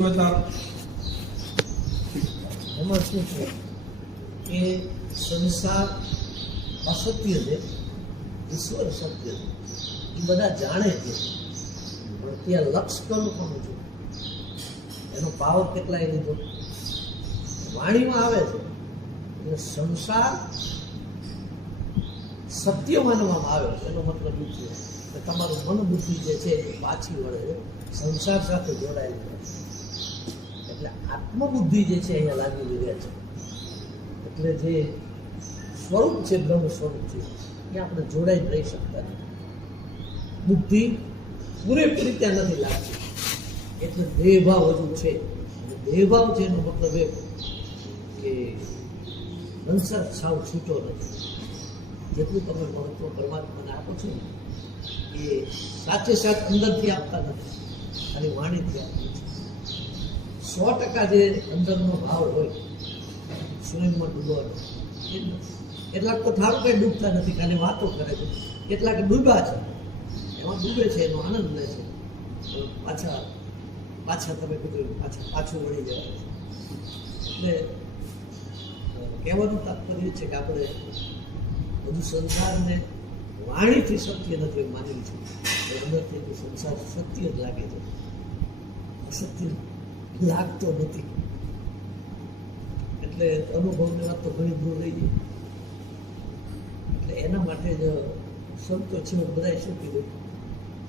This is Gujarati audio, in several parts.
એમાં શું છે કે સંસાર અસત્ય છે, ઈશ્વર સત્ય છે, એ બધા જાણે છે, પણ ત્યાં લક્ષ કરવું પણ છું એનો પાવર કેટલાય લીધો વાણીમાં આવે છે. એટલે સંસાર સત્ય માનવામાં આવે છે, એનો મતલબ એ છે કે તમારું મન બુદ્ધિ જે છે એ પાછી વળે છે, સંસાર સાથે જોડાયેલી હોય છે. એટલે આત્મબુદ્ધિ જે છે અહીંયા લાગેલી રહે છે. એટલે જે સ્વરૂપ છે, બ્રહ્મ સ્વરૂપ છે, એ આપણે જોડાઈ રહી શકતા નથી. બુદ્ધિ પૂરેપૂરી ત્યાં નથી લાગતી. એટલે દેહભાવ હજુ છે. દેહભાવ છે એનો મતલબ એ કે સંસાર સાવ છૂટો નથી. જેટલું તમે મહત્વ પરમાત્માને આપો છો ને એ સાચે સાચ અંદરથી આપતા નથી, ખાલી વાણીથી આપતા છે. 100% જે અંદરનો ભાવ હોય સ્વયંમાં ડૂબવાનો એ નથી. કેટલાક તો થારું કંઈ ડૂબતા નથી, ખાલી વાતો કરે છે. કેટલાક ડૂબ્યા છે, એમાં ડૂબે છે, એનો આનંદ લે છે, પાછા તમે કીધું પાછું વળી જાય. એટલે કહેવાનું તાત્પર્ય છે કે આપણે બધું સંસારને વાણીથી સત્ય નથી માનેલું છે, અંદરથી સંસાર સત્ય જ લાગે છે, અસત્ય લાગતો નથી. એટલે અનુભવની વાત તો ઘણી દૂર રહી જાય. એટલે એના માટે જ સંતો છે બધા શું કીધું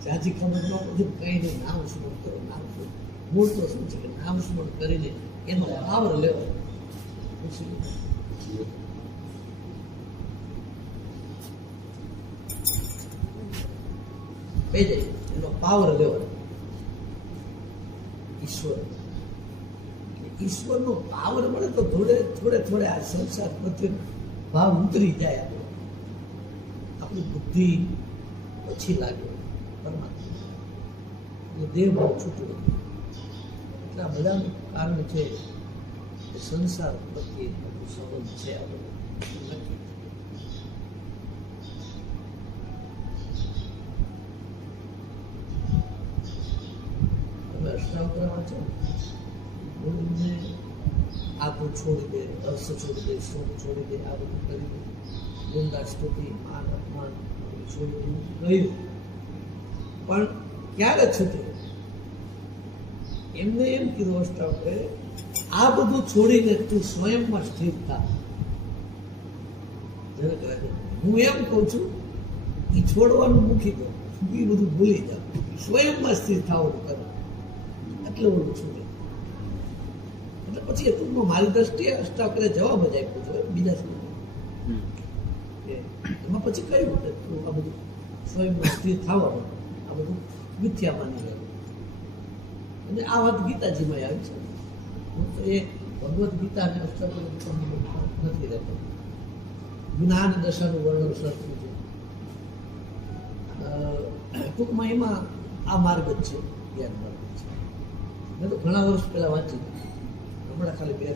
સાચી ખબર ન પડે કંઈ નહીં, નામ સ્મરણ કરો. નામ મૂળ તો શું છે કે નામ સ્મરણ કરીને એનો પાવર લેવો. કહી જાય એનો પાવર લેવો. ઈશ્વરનો પાવર મળે તો થોડે આ સંસાર પ્રત્યે ભાવ ઉતરી જાય. આપણી બુદ્ધિ ઓછી લાગે પરમાત્મા, એટલે દેહ ભાવ છૂટો. એટલે આ બધાનું કારણ છે સંસાર પ્રત્યે સંબંધ છે આપણો નક્કી. તમે અષ્ટાવક્ર વાંચો ગુરુને આખું છોડી દે, અર્થ છોડી દે, શ્લોક છોડી દે, આ બધું કરી દે, નિંદા સ્તુતિ માન અપમાન છોડી દેવું કહ્યું. પણ ક્યારે છૂટે? એમને એમ કીધું અષ્ટાવક્રે, આ બધું છોડીને તું સ્વયંમાં સ્થિર થા. હું એમ કહું છું એ છોડવાનું મૂકી દો, એ બધું ભૂલી જાઓ, સ્વયંમાં સ્થિર થવાનું કરો, એટલે બધું છૂટે. એટલે પછી એ ટૂંકમાં મારી દ્રષ્ટિએ અષ્ટાવક્રે જવાબ જ આપ્યો છે, બીજા શું એમાં પછી કહ્યું કે તું આ બધું સ્વયંમાં સ્થિર થવાનું, આ બધું મિથ્યા માની લેવું. અને આ વાત ગીતાજીમાં આવી છે. હું તો એ ભગવદ્ ગીતા અને અષ્ટાવક્ર નથી રહેતો. જ્ઞાન દશાનું વર્ણન સરખું છે. ટૂંકમાં એમાં આ માર્ગ જ છે, જ્ઞાન માર્ગ છે. મેં તો ઘણા વર્ષ પહેલા વાંચી, હમણાં ખાલી 2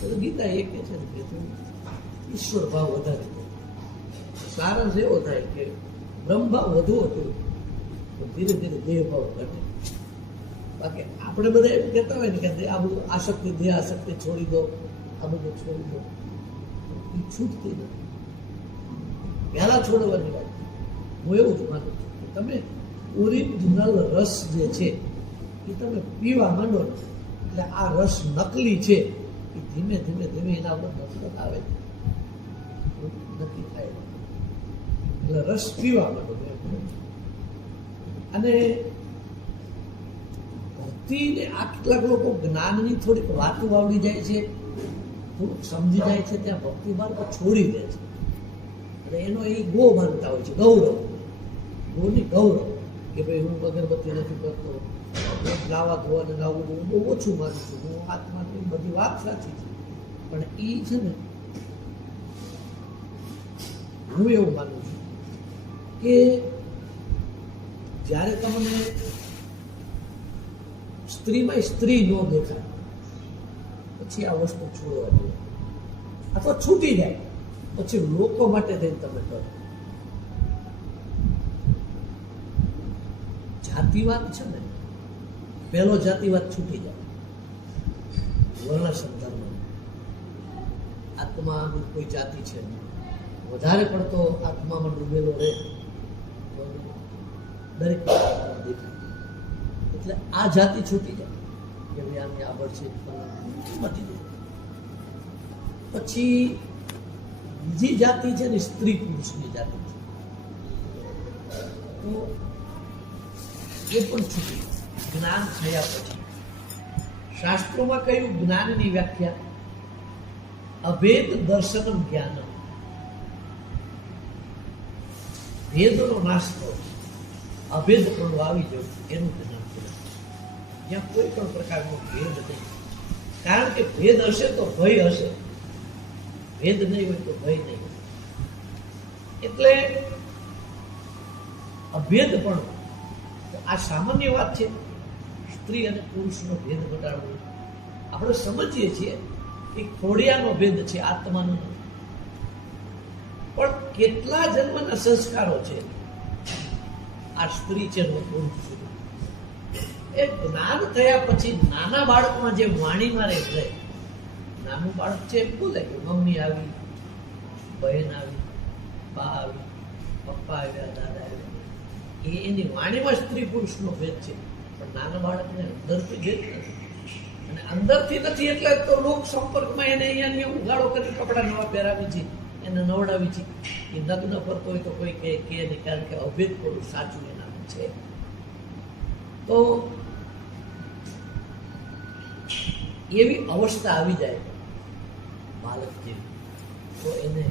તો ગીતા એ કહે છે કે તું ઈશ્વર ભાવ વધારે. સારાંશ એવો થાય કે બ્રહ્મ ભાવ વધુ હતું તો ધીરે ધીરે દેહ ભાવ ઘટે. બાકી આપણે બધા એમ કહેતા હોય ને કે આ બધું આસક્તિ, દેહ આસક્તિ છોડી દો, આ બધું છોડી દો, એ છૂટતી નથી. પહેલા છોડવાની વાત. હું એવું જ માનું છું કે તમે ઓરિજિનલ રસ જે છે એ તમે પીવા માંડો ને એટલે આ રસ નકલી છે એ ધીમે ધીમે ધીમે એના ઉપર નફરત આવે છે, નક્કી થાય. એટલે રસ પીવા માંડો. અને ભક્તિને આ કેટલાક લોકો જ્ઞાનની થોડીક વાતો આવડી જાય છે, થોડુંક સમજી જાય છે, ત્યાં ભક્તિ માર્ગ છોડી દે છે. અને એનો એ ગો માનતા હોય છે, ગૌરવ. ગોની ગૌરવ કે ભાઈ હું અગરબત્તી નથી કરતો, ગાવા ધોવાને ગાવું હું બહુ ઓછું માનું છું, હું આત્માની બધી વાત સાચી છે. પણ એ છે ને, હું એવું માનું છું કે જ્યારે તમને સ્ત્રીમાં સ્ત્રી ન દેખાય પછી આ વસ્તુ છોડવા જોઈએ, અથવા છૂટી જાય પછી લોકો માટે થઈને તમે કરો. જાતિવાદ છે ને, પહેલો જાતિવાદ છૂટી જાય. વર્ણાશ્રમ ધર્મ, આત્મા કોઈ જાતિ છે, વધારે પડતો આત્મામાં ડૂબેલો રહે તો દરેક દેખાય. એટલે આ જાતિ છૂટી જાય કે ભાઈ આની આગળ છે, મટી જાય. પછી બીજી જાતિ છે ને, સ્ત્રી પુરુષની જાતિ છે, તો એ પણ છૂટી જ્ઞાન થયા પછી. શાસ્ત્રોમાં કહ્યું જ્ઞાનની વ્યાખ્યા અભેદ દર્શનમ જ્ઞાનમ, ભેદનો નાશ થયો, અભેદ પણ આવી જવું એનું જ્ઞાન કહેવાય. જ્યાં કોઈ પણ પ્રકારનો ભેદ નહીં, કારણ કે ભેદ હશે તો ભય હશે, ભેદ નહીં હોય તો ભય નહીં હોય. એટલે અભેદ પણ આ સામાન્ય વાત છે. સ્ત્રી અને પુરુષનો ભેદ ઘટાડવો આપણે સમજીએ છીએ કે ખોડિયાનો ભેદ છે, આત્માનો નથી. પણ કેટલા જન્મના સંસ્કારો છે આ સ્ત્રી છે ને પુરુષ છે. એ જ્ઞાન થયા પછી નાના બાળકમાં જે વાણીમાં રહે, નાનું બાળક છે એમ બોલે કે મમ્મી આવી, બહેન આવી, બા આવી, પપ્પા આવ્યા, દાદા આવ્યા. એની વાણીમાં સ્ત્રી પુરુષનો ભેદ છે. પણ નાના બાળકને અંદરથી ભેદ નથી, અને અંદરથી નથી એટલે તો લોક સંપર્કમાં એને અહીંયા ઉગાડો કરી કપડાં નવા પહેરાવી છે, એને નવડાવી છે. એ નગ્ન ફરતો હોય તો કોઈ કે નહીં, કારણ કે અભેદ થોડું સાચું એના છે. તો એવી અવસ્થા આવી જાય બાળક જેવી, તો એને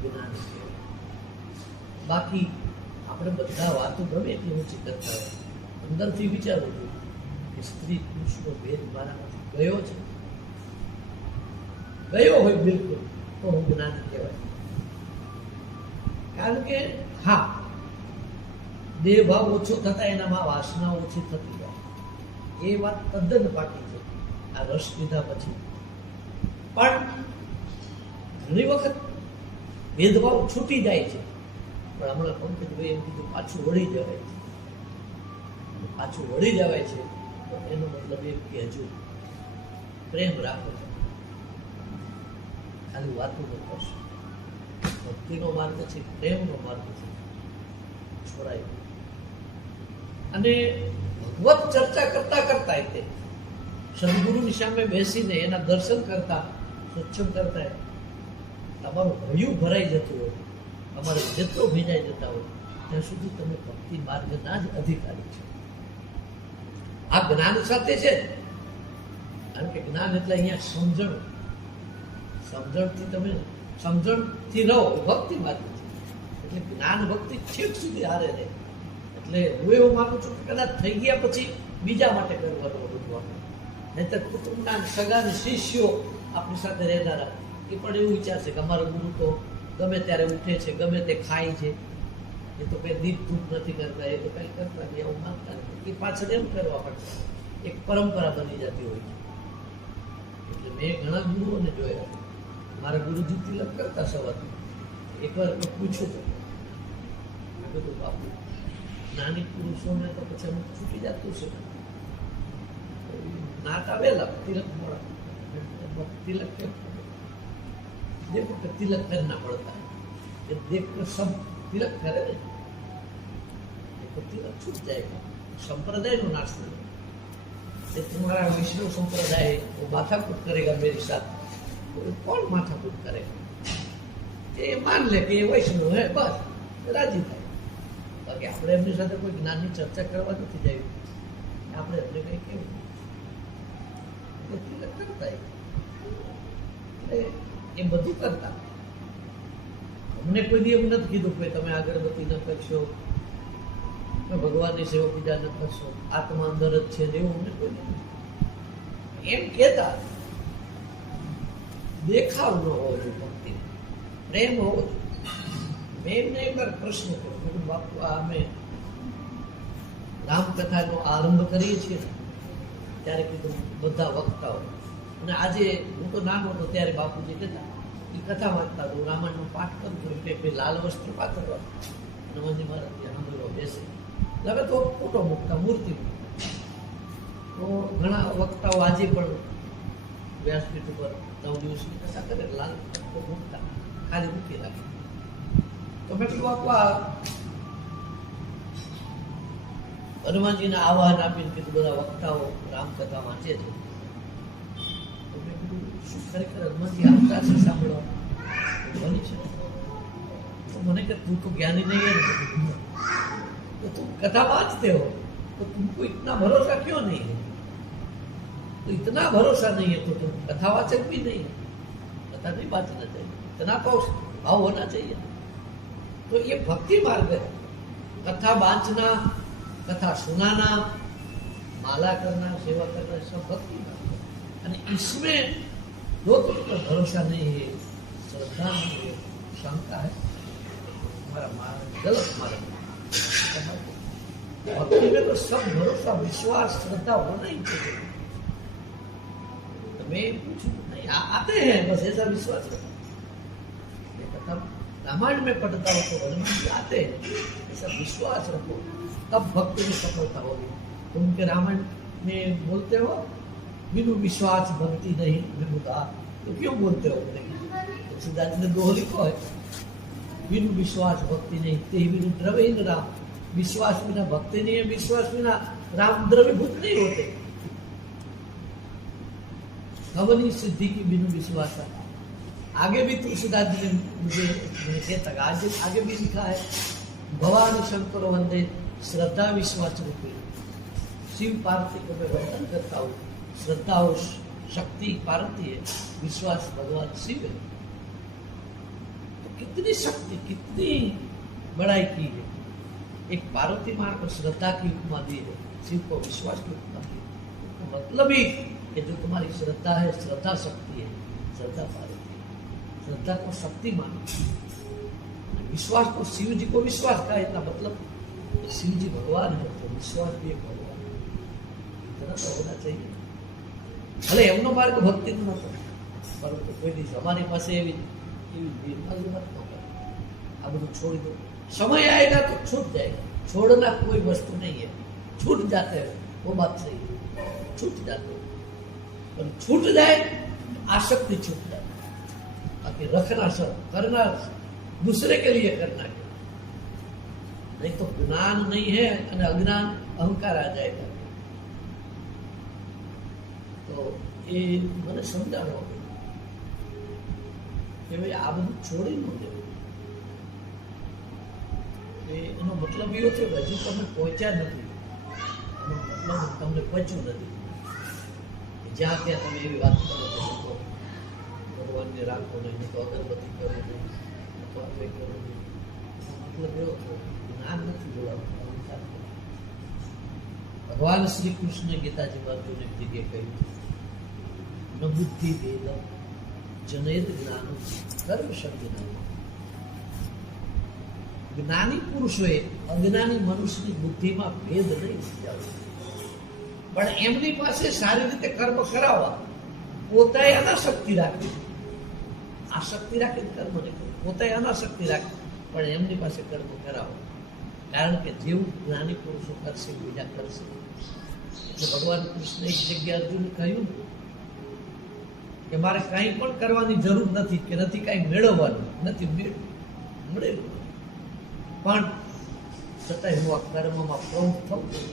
જ્ઞાન કહેવાય. બાકી આપણે બધા વાતો ગમે એટલી ઊંચી કરતા હોય, અંદરથી વિચારવું જોઈએ કે સ્ત્રી પુરુષનો ભેદ મારામાંથી ગયો છે, ગયો હોય બિલકુલ, તો હું જ્ઞાન કહેવાય. કારણ કે હા, દેહ ભાવ ઓછો થતા એનામાં વાસના ઓછી થતી જાય, એ વાત તદ્દન પાકી છે આ રસ લીધા પછી. પણ ઘણી વખત ભેદભાવ છૂટી જાય છે. પણ હમણાં પંકજભાઈ એમ કીધું પાછું વળી જવાય છે. પાછું વળી જવાય છે તો એનો મતલબ એમ કે હજુ પ્રેમ રાખો છો, ખાલી વાતો ન કરશો. ભક્તિનો માર્ગ છે, પ્રેમનો માર્ગ છે, છોડાય. અને ભગવત ચર્ચા કરતા કરતા તે સદગુરુની સામે બેસીને એના દર્શન કરતા, સત્સંગ કરતા તમારું હૈયું ભરાઈ જતું હોય, તમારે જેટલો ભીંજાઈ જતા હોય ત્યાં સુધી તમે ભક્તિ માર્ગના જ અધિકારી છો. આ જ્ઞાન સાથે છે, કારણ કે જ્ઞાન એટલે અહીંયા સમજણ, સમજણથી તમે સમજણથી રહો ભક્તિ માર્ગ છે. એટલે જ્ઞાન ભક્તિ છેક સુધી હારે રહે. એટલે હું એવું માનું છું કે કદાચ થઈ ગયા પછી બીજા માટે કરવાનું બધું. નહીંતર કુટુંબના સગા શિષ્યો આપણી સાથે રહેનારા એ પણ એવું વિચારશે કે અમારો ગુરુ તો ગમે ત્યારે ઉઠે છે, ગમે તે ખાય છે, એ તો કંઈ દીપ ધૂપ નથી કરતા, એ તો કંઈ કરતા નહીં, એવું માનતા નથી. એ પાછળ એમ કરવા પડશે, એક પરંપરા બની જતી હોય છે. એટલે મેં ઘણા ગુરુઓને જોયા, મારા ગુરુજી તિલક કરતા સવારથી. એકવાર પૂછ્યું તો મેં કીધું બાપુ, નાની પુરુષોને તો પછી અમુક છૂટી જતું છે, નાત આવેલા તિલક મળે, તિલક કેમ देखो कि तिलक करना पड़ता है, ये देख कर सब तिलक करे नहीं, देखो तिलक छूट जाएगा, संप्रदाय नो नाश नहीं. ये तुम्हारा विष्णु संप्रदाय वो माथाकूट करेगा मेरे साथ, तो कौन माथाकूट करेगा? ये मान ले कि ये वैष्णव है, बस राजी થાય. બાકી આપણે એમની સાથે કોઈ જ્ઞાનની ચર્ચા કરવા નથી જઈ, આપણે એમને કંઈ કેવું તિલક કરતા એટલે એ બધું કરતા. અમને કોઈ દી એમ નથી કીધું કે તમે અગરબત્તી ન કરશો, ભગવાનની સેવા પૂજા ન કરશો, આત્મા અંદર જ છે, એવું અમને કોઈ નથી. એમ કહેતા દેખાવ ન હોવો જોઈએ, ભક્તિ પ્રેમ હોવો જોઈએ. મેં એમને એકવાર પ્રશ્ન કર્યો, બાપુ અમે રામકથાનો આરંભ કરીએ છીએ ત્યારે કીધું બધા વક્તાઓ, અને આજે હું તો નાનો હતો ત્યારે બાપુજી કહેતા એ કથા વાંચતા હતો, રામાયણનો પાઠ કરતો કે લાલ વસ્ત્ર પાથરવા, નવજી મહારાજ સાંભળવા બેસે. હવે તો ફોટો મૂકતા, મૂર્તિ મૂકતા. તો ઘણા વક્તાઓ આજે પણ વ્યાસપીઠ ઉપર 9 દિવસની કથા કરે, લાલ પથ્થર મૂકતા, ખાલી મૂકી રાખે. તો મેં કીધું બાપા હનુમાનજીને આહ્વાન આપીને કીધું બધા વક્તાઓ રામકથા વાંચે છે. તો મેં કીધું શું ખરેખર હનુમાનજી આવતા છે સાંભળવા? બની છે. તો મને કે તું તો જ્ઞાની નહીં है, तो तुम कथा वाँचते हो तो तुमको इतना भरोसा क्यों नहीं है? तो इतना भरोसा नहीं है तो तुम कथा वाचक भी नहीं है. कथा नहीं वाचना चाहिए, इतना तो भाव होना चाहिए. तो ये भक्ति मार्ग है. कथा वाचना, कथा सुनाना, माला करना, सेवा करना, सब भक्ति मार्ग है. और इसमें जो तुमको भरोसा नहीं है, श्रद्धा नहीं है, शंका है, हमारा मार्ग गलत मार्ग है. भक्ति में तो सब भरोसा, विश्वास, श्रद्धा होना ही चाहिए. तो मैं पूछूं नहीं आते हैं बस ऐसा विश्वास रखो. तब रामायण में पढ़ता हो तो हनुमान जी आते हैं, ऐसा विश्वास रखो, तब भक्ति में सफलता होगी. तुम के रामायण में बोलते हो बिनु विश्वास भक्ति नहीं विमुदा, तो क्यों बोलते हो? तुलसीदास ने दोहो लिखो है, बिनु विश्वास भक्ति नहीं, ते बिनु द्रव्य न राम. विश्वास बिना भक्ति नहीं है, विश्वास बिना राम द्रव्यभूत नहीं होते. भवनी सिद्धि की बिनु विश्वास. आगे भी तुलसीदास जी ने मुझे कहता आगे भी लिखा है, भवानी शंकर वंदे श्रद्धा विश्वास रूपे. शिव पार्वती को मैं वंदन करता हूँ. श्रद्धा और शक्ति पार्वती है, विश्वास भगवान शिव है. तो कितनी शक्ति, कितनी बड़ाई की है. एक पार्वती माँ को श्रद्धा की उपमा दी है, शिव को विश्वास की उपमा दी है. तो मतलब ही कि जो तुम्हारी श्रद्धा है, श्रद्धा शक्ति है, श्रद्धा पार्वती है. श्रद्धा को शक्ति मानो, विश्वास को शिव जी को विश्वास का इतना मतलब शिव जी भगवान है तो विश्वास भी एक भगवान है. इतना तो होना चाहिए. भले एमनो मार्ग भक्ति નો હતો, પરંતુ કોઈ દિવસ અમારી પાસે એવી બીમારી મત ન કરો. આ બધું છોડી દો. समय आएगा तो छूट जाएगा. छोड़ना कोई वस्तु नहीं है, छूट जाते हैं, वो बात सही है, छूट जाते हैं. पर छूट जाए तो आसक्ति छूट जाए. बाकी रखना सब करना दूसरे के लिए करना है. नहीं तो ज्ञान नहीं है और अज्ञान अहंकार आ जाएगा. तो ये मैंने समझाना कि भाई आ બધું છોડી ન દેવું. એનો મતલબ એવો છે કે હજુ તમે પહોંચ્યા નથી, એનો મતલબ તમને પહોંચ્યું નથી. જ્યાં ત્યાં તમે એવી વાત કરો છો ભગવાનને રાખો નહીં, તો અગરબત્તી કરો નહીં, અથવા કંઈ કરો નહીં. મતલબ એવો છે જ્ઞાન નથી બોલાવતું. ભગવાન શ્રી કૃષ્ણ ગીતાજીમાં અર્જુનને એક જગ્યાએ કહ્યું ન બુદ્ધિ ભેદ જનેત જ્ઞાન કર્મ શબ્દ. જ્ઞાની પુરુષોએ અજ્ઞાની મનુષ્યની બુદ્ધિમાં ભેદ નહીં સમજાવ્યો, પણ એમની પાસે સારી રીતે કર્મ કરાવવા પોતાએ અનાસક્તિ રાખવી. આસક્તિ રાખીને કર્મ નહીં કરવું, પોતાએ અનાસક્તિ રાખવી, પણ એમની પાસે કર્મ કરાવવા. કારણ કે જેવું જ્ઞાની પુરુષો કરશે બીજા કરશે. એટલે ભગવાન કૃષ્ણ એક જગ્યાએ અર્જુનને કહ્યું કે મારે કંઈ પણ કરવાની જરૂર નથી, કે નથી કાંઈ મેળવવાનું નથી, મળેલું. પણ છતાંય હું આ કર્મમાં પ્રવૃત્ત થઉં છું.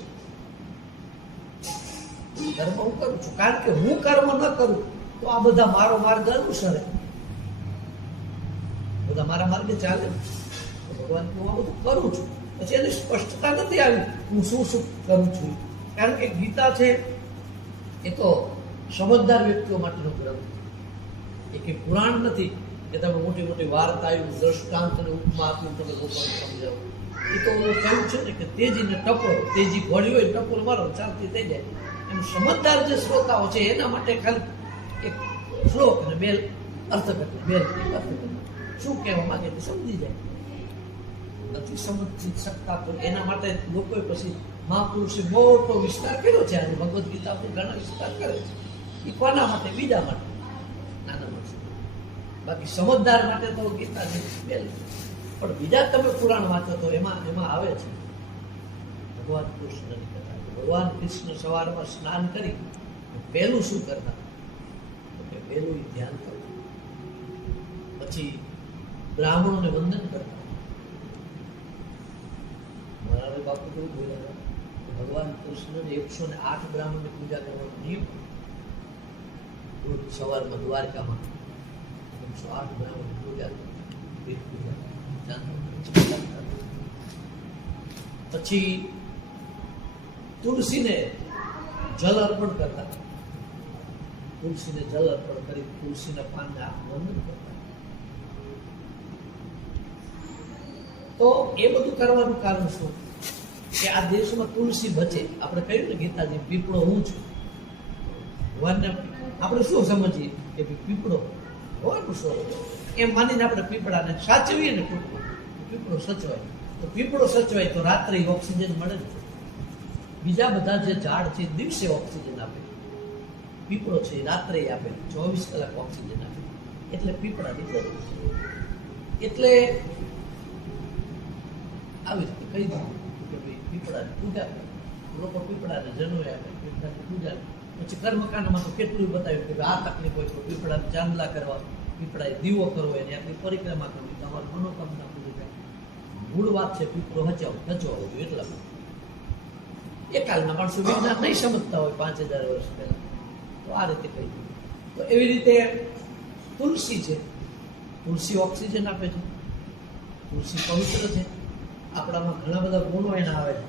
કર્મ હું કરું છું, કારણ કે હું કર્મ ન કરું તો આ બધા મારો માર્ગ અનુસરે, બધા મારા માર્ગે ચાલે. તો ભગવાન હું આ બધું કરું છું. પછી એની સ્પષ્ટતા નથી આવી હું શું શું કરું છું. કારણ કે ગીતા છે એ તો સમજદાર વ્યક્તિઓ માટેનો ગ્રંથ. એ કે પુરાણ નથી કે તમે મોટી મોટી વાર્તાઓ, દ્રષ્ટાંત અને ઉપમા આપ્યું તમે લોકોને સમજાવો. એ તો કહ્યું છે ને કે તેજીને ટપોર, તેજી ઘોડી હોય ટપોર મારો ચાલતી થઈ જાય. એમ સમજદાર જે શ્રોતાઓ છે એના માટે ખાલી એક શ્લોક અને બે અર્થઘટન, બે અર્થઘટન શું કહેવા માંગે તે સમજી જાય. નથી સમજી શકતા તો એના માટે લોકોએ પછી મહાપુરુષે મોટો વિસ્તાર કર્યો છે. આજે ભગવદ્ ગીતા પર ઘણા વિસ્તાર કરે છે. એ કોના માટે? બીજા માટે, નાના માણસો. બાકી સમજદાર માટે તો ગીતા છે બેલ. પણ બીજા તમે પુરાણ વાંચો તો એમાં આવે છે ભગવાન કૃષ્ણની કથા. ભગવાન કૃષ્ણ સવારમાં સ્નાન કરી પહેલું શું કરતા? તો કે પહેલું ધ્યાન કરતા, પછી બ્રાહ્મણોને વંદન કરતા. મારા બાપુ કેવું બોલ્યા, ભગવાન કૃષ્ણને 108 બ્રાહ્મણની પૂજા કરવાનો નિયમ. સવારમાં દ્વારકામાં 108 બ્રાહ્મણની પૂજા, પછી તુલસીને જલ અર્પણ કરતા. તુલસીને જલ અર્પણ કરી તુલસીના પાનને વંદન કરતા. તો એ બધું કરવાનું કારણ શું? કે આ દેશમાં તુલસી બચે. આપણે કહ્યું ને ગીતાજી, પીપળો હું છું. ભગવાનને આપણે શું સમજીએ કે પીપળો ભગવાનનું સ્વરૂપ, એમ માનીને આપણે પીપળાને સાચવીએ ને પીપળો સચવાય. તો પીપળો સચવાય તો રાત્રે ઓક્સિજન મળે ને. બીજા બધા જે ઝાડ છે દિવસે ઓક્સિજન આપે, પીપળો છે રાત્રે આપે, 24 કલાક ઓક્સિજન આપે. એટલે પીપળાની જરૂર છે. એટલે આવી રીતે કહી દીધું કે ભાઈ પીપળાની પૂજા કરે. લોકો પીપળાને જનોય આપે, પીપળાની પૂજા. પછી કર્મકાંડમાં તો કેટલું બતાવ્યું કે આ તકલીફ હોય તો પીપળાને ચાંદલા કરવા, પીપળાએ દીવો કરવો, એની આટલી પરિક્રમા કરવી, તમારી મનોકામના પૂરી થાય. મૂળ વાત છે પીપળો હચવાવો જોઈએ. એટલા માટે એ કાલના માણસો વિજ્ઞાન નહીં સમજતા હોય 5000 વર્ષ પહેલા, તો આ રીતે કહી દીધું. તો એવી રીતે તુલસી છે, તુલસી ઓક્સિજન આપે છે, તુલસી પવિત્ર છે. આપણામાં ઘણા બધા ગુણો એના આવે છે.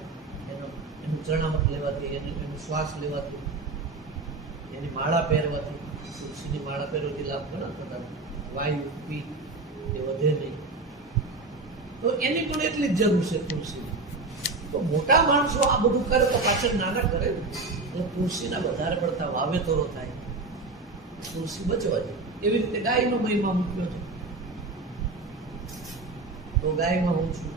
એનું ચરણામત લેવાથી, એનું શ્વાસ લેવાથી, એની માળા પહેરવાથી, તુલસીની માળા પહેરવાથી લાભ ઘણા થતા. વાયુ પિત્ત એ વધે નહીં. તો એની પણ એટલી જ જરૂર છે તુલસીની. તો મોટા માણસો આ બધું કરે તો પાછળ નાના કરે, એટલે તુલસીના વધારે પડતા વાવેતરો થાય, તુલસી બચવા જોઈએ. એવી રીતે ગાયનો મહિમા મૂક્યો છે. તો ગાયમાં હું છું,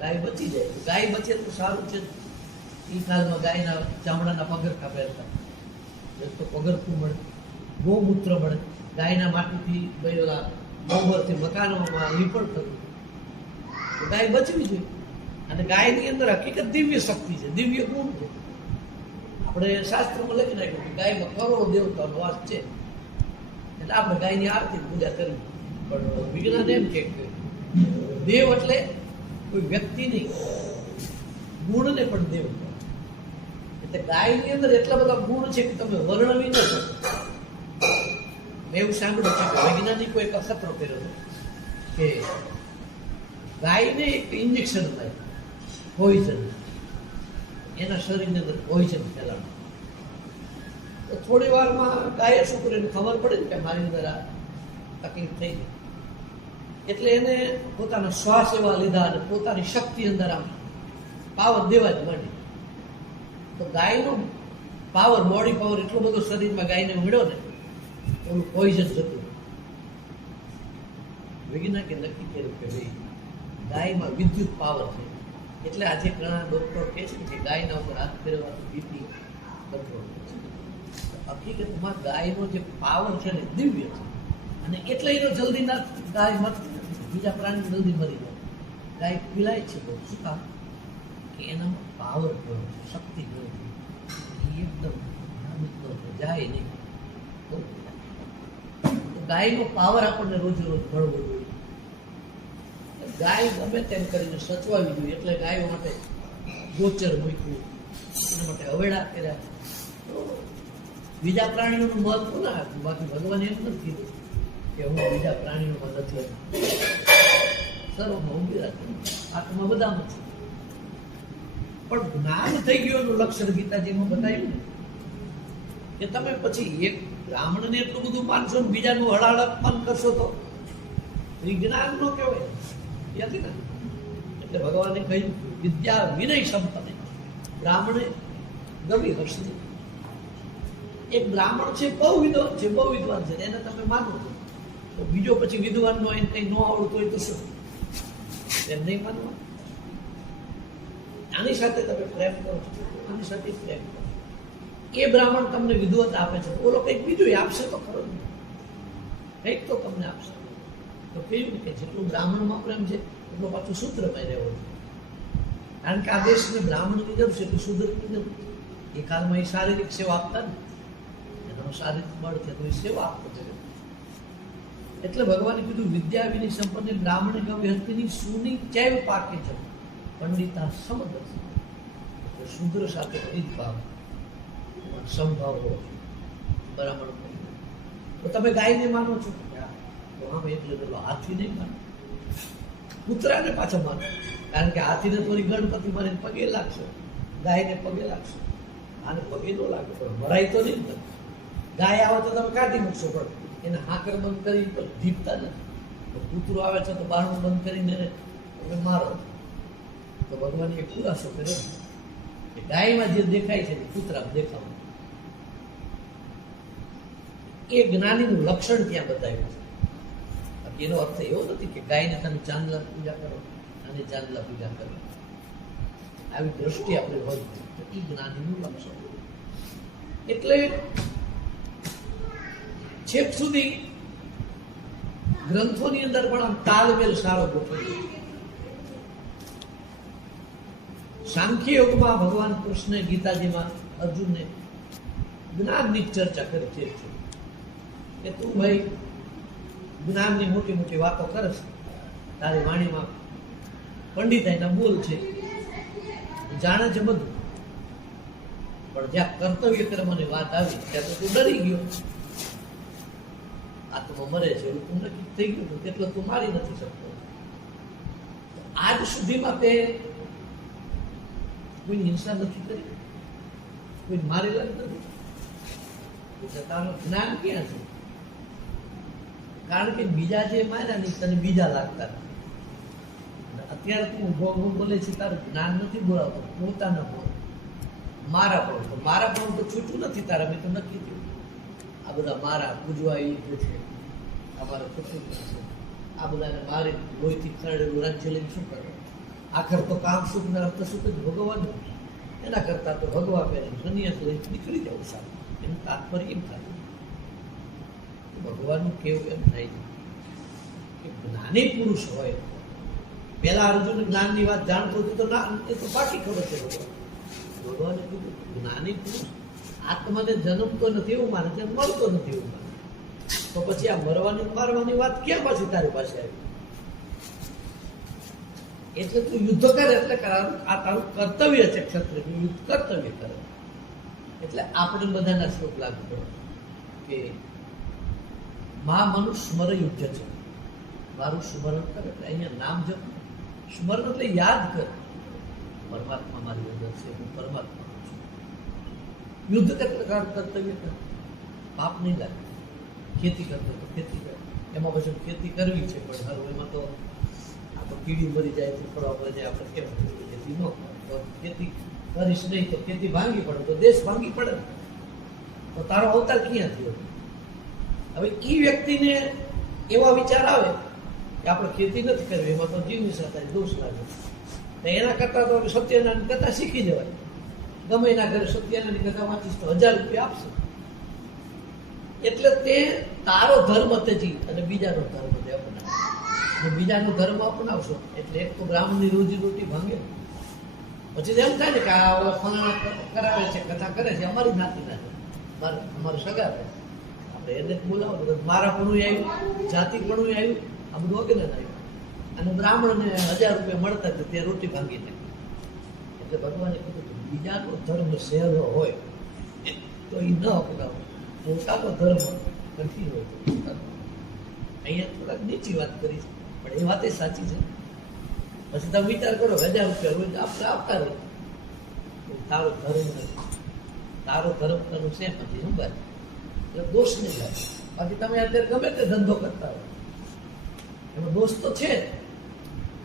ગાય બચી જાય તો ગાય બચે તો સારું છે. એ કાલમાં ગાયના ચામડાના પગરખા પહેરતા, તો પગરખું મળે, ગૌમૂત્ર મળે, ગાયના માટીથી ગોબરથી મકાનોમાં લીપણ થતું. તો ગાય બચવી જોઈએ. અને ગાયની અંદર હકીકત દિવ્ય શક્તિ છે, દિવ્ય ગુણ છે. આપણે શાસ્ત્રમાં લખી નાખ્યું કે ગાયમાં કરોડો દેવતાનો વાસ છે. એટલે આપણે ગાયની આરતી પૂજા કરવી. પણ વિજ્ઞાન એમ કે દેવ એટલે કોઈ વ્યક્તિ નહીં, ગુણને પણ દેવ. એટલે ગાયની અંદર એટલા બધા ગુણ છે કે તમે વર્ણવી ન શકો. મેં એવું સાંભળ્યું છે કે વૈજ્ઞાનિકો એક અખતરો કર્યો કે ગાયને એક ઇન્જેક્શન થાય પોઈઝન, એના શરીરની અંદર પોઈઝન ફેલાવે. તો થોડી વારમાં ગાયે શું કર્યું, ખબર પડે ને કે મારી અંદર આ તકલીફ થઈ ગઈ. એટલે એને પોતાના શ્વાસ એવા લીધા અને પોતાની શક્તિ અંદર આમ પાવર દેવા જ માંડી. તો ગાયનો પાવર, બોડી પાવર એટલો બધો શરીરમાં ગાયને મળ્યો ને, એનું પોઈઝન જતું. વૈજ્ઞાનિકે નક્કી કર્યું કે ભાઈ ગાયમાં વિદ્યુત પાવર છે. એટલે આજે ઘણા ડોક્ટર કહે છે કે ગાયના ઉપર હાથ ફેરવવાથી બીપી કંટ્રોલ છે. હકીકતમાં ગાયનો જે પાવર છે ને દિવ્ય છે. અને એટલે એનો જલ્દી ના ગાય મરતી નથી, બીજા પ્રાણી જલ્દી મરી જાય. ગાય પીલાય છે બહુ. શું કામ? કે એનામાં પાવર ગયો છે, શક્તિ ગયો છે. એ એકદમ જાય નહીં. તો ગાયનો પાવર આપણને રોજ રોજ મળવો જોઈએ. ગાય ગમે તેમ કરીને સચવાવી જોઈએ. એટલે ગાયો માટે ગોચર મૂક્યું, એના માટે અવેડા કર્યા. તો બીજા પ્રાણીઓનું મહત્વ ના હતું. બાકી ભગવાન એમ નથી કીધું કે હું બીજા પ્રાણીઓમાં નથી, સર્વમાં હું બિરાજું, આત્મા બધામાં છું. પણ જ્ઞાન થઈ ગયું એનું લક્ષણ ગીતાજીમાં બતાવ્યું ને કે તમે પછી એક બ્રાહ્મણને એટલું બધું માનશો ને બીજાનું હળાળ અપમાન કરશો તો જ્ઞાન નો કહેવાય. એટલે ભગવાને કહ્યું વિદ્યા વિનય સંપન્ન. બ્રાહ્મણે ગમી હર્ષ. એક બ્રાહ્મણ છે બહુ વિદ્વાન છે, એને તમે માનો છો. તો બીજો પછી વિદ્વાન નો એને કંઈ ન આવડતું હોય તો શું એમ નહીં માનવા? આની સાથે તમે પ્રેમ કરો છો, આની સાથે પ્રેમ કરો. એ બ્રાહ્મણ તમને વિદ્વત આપે છે, ઓલો કંઈક બીજું આપશે તો ખરો, કંઈક તો તમને આપશે. તો કહ્યું કે જેટલું બ્રાહ્મણમાં પ્રેમ છે એટલો પાછું સૂત્રમાં રહેવો છે. કારણ કે આ દેશને બ્રાહ્મણની જરૂર છે એટલે શુદ્રની જરૂર છે. એ કાળમાં એ શારીરિક સેવા આપતા ને એનો શારીરિક બળ છે તો એ સેવા આપતો છે. એટલે ભગવાને કીધું વિદ્યા વિની સંપન્ન બ્રાહ્મણ ગવ્ય હસ્તીની સુની ચૈવ પાકે છે પંડિતા સમદર્શી. એટલે શુદ્ર સાથે ભેદભાવ સંભાવ હોય બરાબર. તો તમે ગાયને માનો છો તો આમ એટલે પેલો હાથી નહીં માનો, કૂતરાને પાછા માનો. કારણ કે હાથીને થોડી ગણપતિ મારીને પગે લાગશો, ગાયને પગે લાગશો. આને પગે ન લાગે પણ મરાય તો નહીં ને. ગાય આવે તો તમે કાઢી મૂકશો પણ એને હાકર બંધ કરી પણ ધીપતા નથી. કૂતરો આવે છે તો બારણું બંધ કરીને તમે મારો. તો ભગવાન એ ખુલાસો કર્યો કે ગાયમાં જે દેખાય છે એ કૂતરામાં દેખાવું. એ જ્ઞાનીનું લક્ષણ ત્યાં બતાવ્યું છે. એનો અર્થ એવો નથી કે ગાયને તમે ચાંદલા પૂજા કરો અને ચાંદલા પૂજા કરો, આવી દ્રષ્ટિ આપણે હોય તો એ જ્ઞાનીનું લક્ષણ. એટલે છેક સુધી ગ્રંથોની અંદર પણ આમ તાલમેલ સારો ગોઠવ્યો. સાંખ્ય યોગમાં ભગવાન કૃષ્ણ ગીતાજીમાં અર્જુનને જ્ઞાનની ચર્ચા કરી છે કે તું ભાઈ જ્ઞાનની મોટી મોટી વાતો કરે છે, તારી વાણીમાં પંડિતાઈના બોલ છે, જાણે છે બધું, પણ જ્યાં કર્તવ્ય કર્મની વાત આવી ત્યાં તો તું ડરી ગયો. આત્મા મરે છે એવું તું નક્કી થઈ ગયું, એટલે તું મારી નથી શકતો. આજ સુધીમાં તે કોઈ હિંસા નથી કરી, કોઈ મારેલા નથી. એટલે તારું જ્ઞાન ક્યાં છે? કારણ કે બીજા જે માર્યા નહીં તને બીજા લાગતા. અત્યારે તું ભોગ બોલે છે, તારું જ્ઞાન નથી બોલાવતો, પોતાના બોલ મારા પણ. તો મારા પણ તો છૂટું નથી તારા, મેં તો નક્કી થયું. આ બધા મારા પૂજવા એ છે, અમારે ખોટું છે. આ બધાને મારે લોહીથી ખરડેલું રાજ્ય લઈને શું કરે? આખર તો કામ સુખ ને અર્થ સુખ જ ભોગવવાનું. એના કરતા તો ભગવા પહેરે સંન્યાસ લઈ નીકળી જવું સારું. એનું તાત્પર્ય એમ થાય. ભગવાનનું કેવું એમ થાય છે કે જ્ઞાની પુરુષ હોય. પેલા અર્જુન જ્ઞાનની વાત જાણતો હતો તો ના, એ તો પાકી ખબર છે. ભગવાને કીધું જ્ઞાની પુરુષ આત્માને જન્મતો નથી એવું માને છે, મળતો નથી એવું માને. તો પછી આ મરવાની મારવાની વાત ક્યાં પાછી તારી પાસે આવી? એટલે તું યુદ્ધ કરે એટલે આ તારું કર્તવ્ય છે. ક્ષત્રિય યુદ્ધ કર્તવ્ય કરે. એટલે આપણે બધાના શ્લોક લાગુ પડે કે મા મનુ સ્મર યુદ્ધ છે, મારું સ્મરણ કરે. એટલે અહીંયા નામ જપ, સ્મરણ એટલે યાદ કર, પરમાત્મા મારી અંદર છે, હું પરમાત્મા છું. યુદ્ધ એટલે કર્તવ્ય કર, પાપ નહીં લાગે. ખેતી કરતો તો ખેતી કરે, એમાં પછી ખેતી કરવી છે પણ હવે એમાં તો આ તો કીડી મરી જાય તો ફળવા મળે જાય. આપણે કેમ ખેતી ન તો ખેતી કરીશ નહીં તો ખેતી ભાંગી પડે તો દેશ ભાંગી પડે. તો તારો અવતાર ક્યાં થયો? હવે એ વ્યક્તિને એવા વિચાર આવે કે આપણે ખેતી નથી કરવી, એમાં તો જીવ નિશા થાય, દોષ લાગે. તો એના કરતાં તો સત્યનારાયણ કથા શીખી જવાય. ગમે એના ઘરે સત્યનારાયણ કથા વાંચીશ તો 1000 રૂપિયા આપશે. એટલે તે તારો ધર્મ તેજી અને બીજાનો ધર્મ તે અપનાવ. બીજાનો ધર્મ અપનાવશો એટલે એક તો બ્રાહ્મણની રોજી રોટી ભાંગે. પછી એમ થાય ને કે આ ફલાણા કરાવે છે, કથા કરે છે, અમારી જ્ઞાતિના છે, અમારે સગા છે, આપણે એને બોલાવો. મારા પણ આવ્યું, જાતિ પણ આવ્યું, આ બધું વગેરે આવ્યું. અને બ્રાહ્મણને 1000 રૂપિયા મળતા જ ત્યાં રોટી ભાંગી નાખી. એટલે ભગવાને કીધું બીજાનો ધર્મ સહેલો હોય તો એ ન અપનાવો, પોતાનો ધર્મ નથી હોય. અહીંયા થોડાક નીચી વાત કરી પણ એ વાત એ સાચી છે. પછી તમે વિચાર કરો 1000 રૂપિયા રોજ આપણે આપતા રહો, તારો ધર્મ નથી. તારો ધર્મ તનું છે નથી સંભાળ, એટલે દોષ નહીં લાગે. બાકી તમે અત્યારે ગમે તે ધંધો કરતા હોય એમાં દોષ તો છે.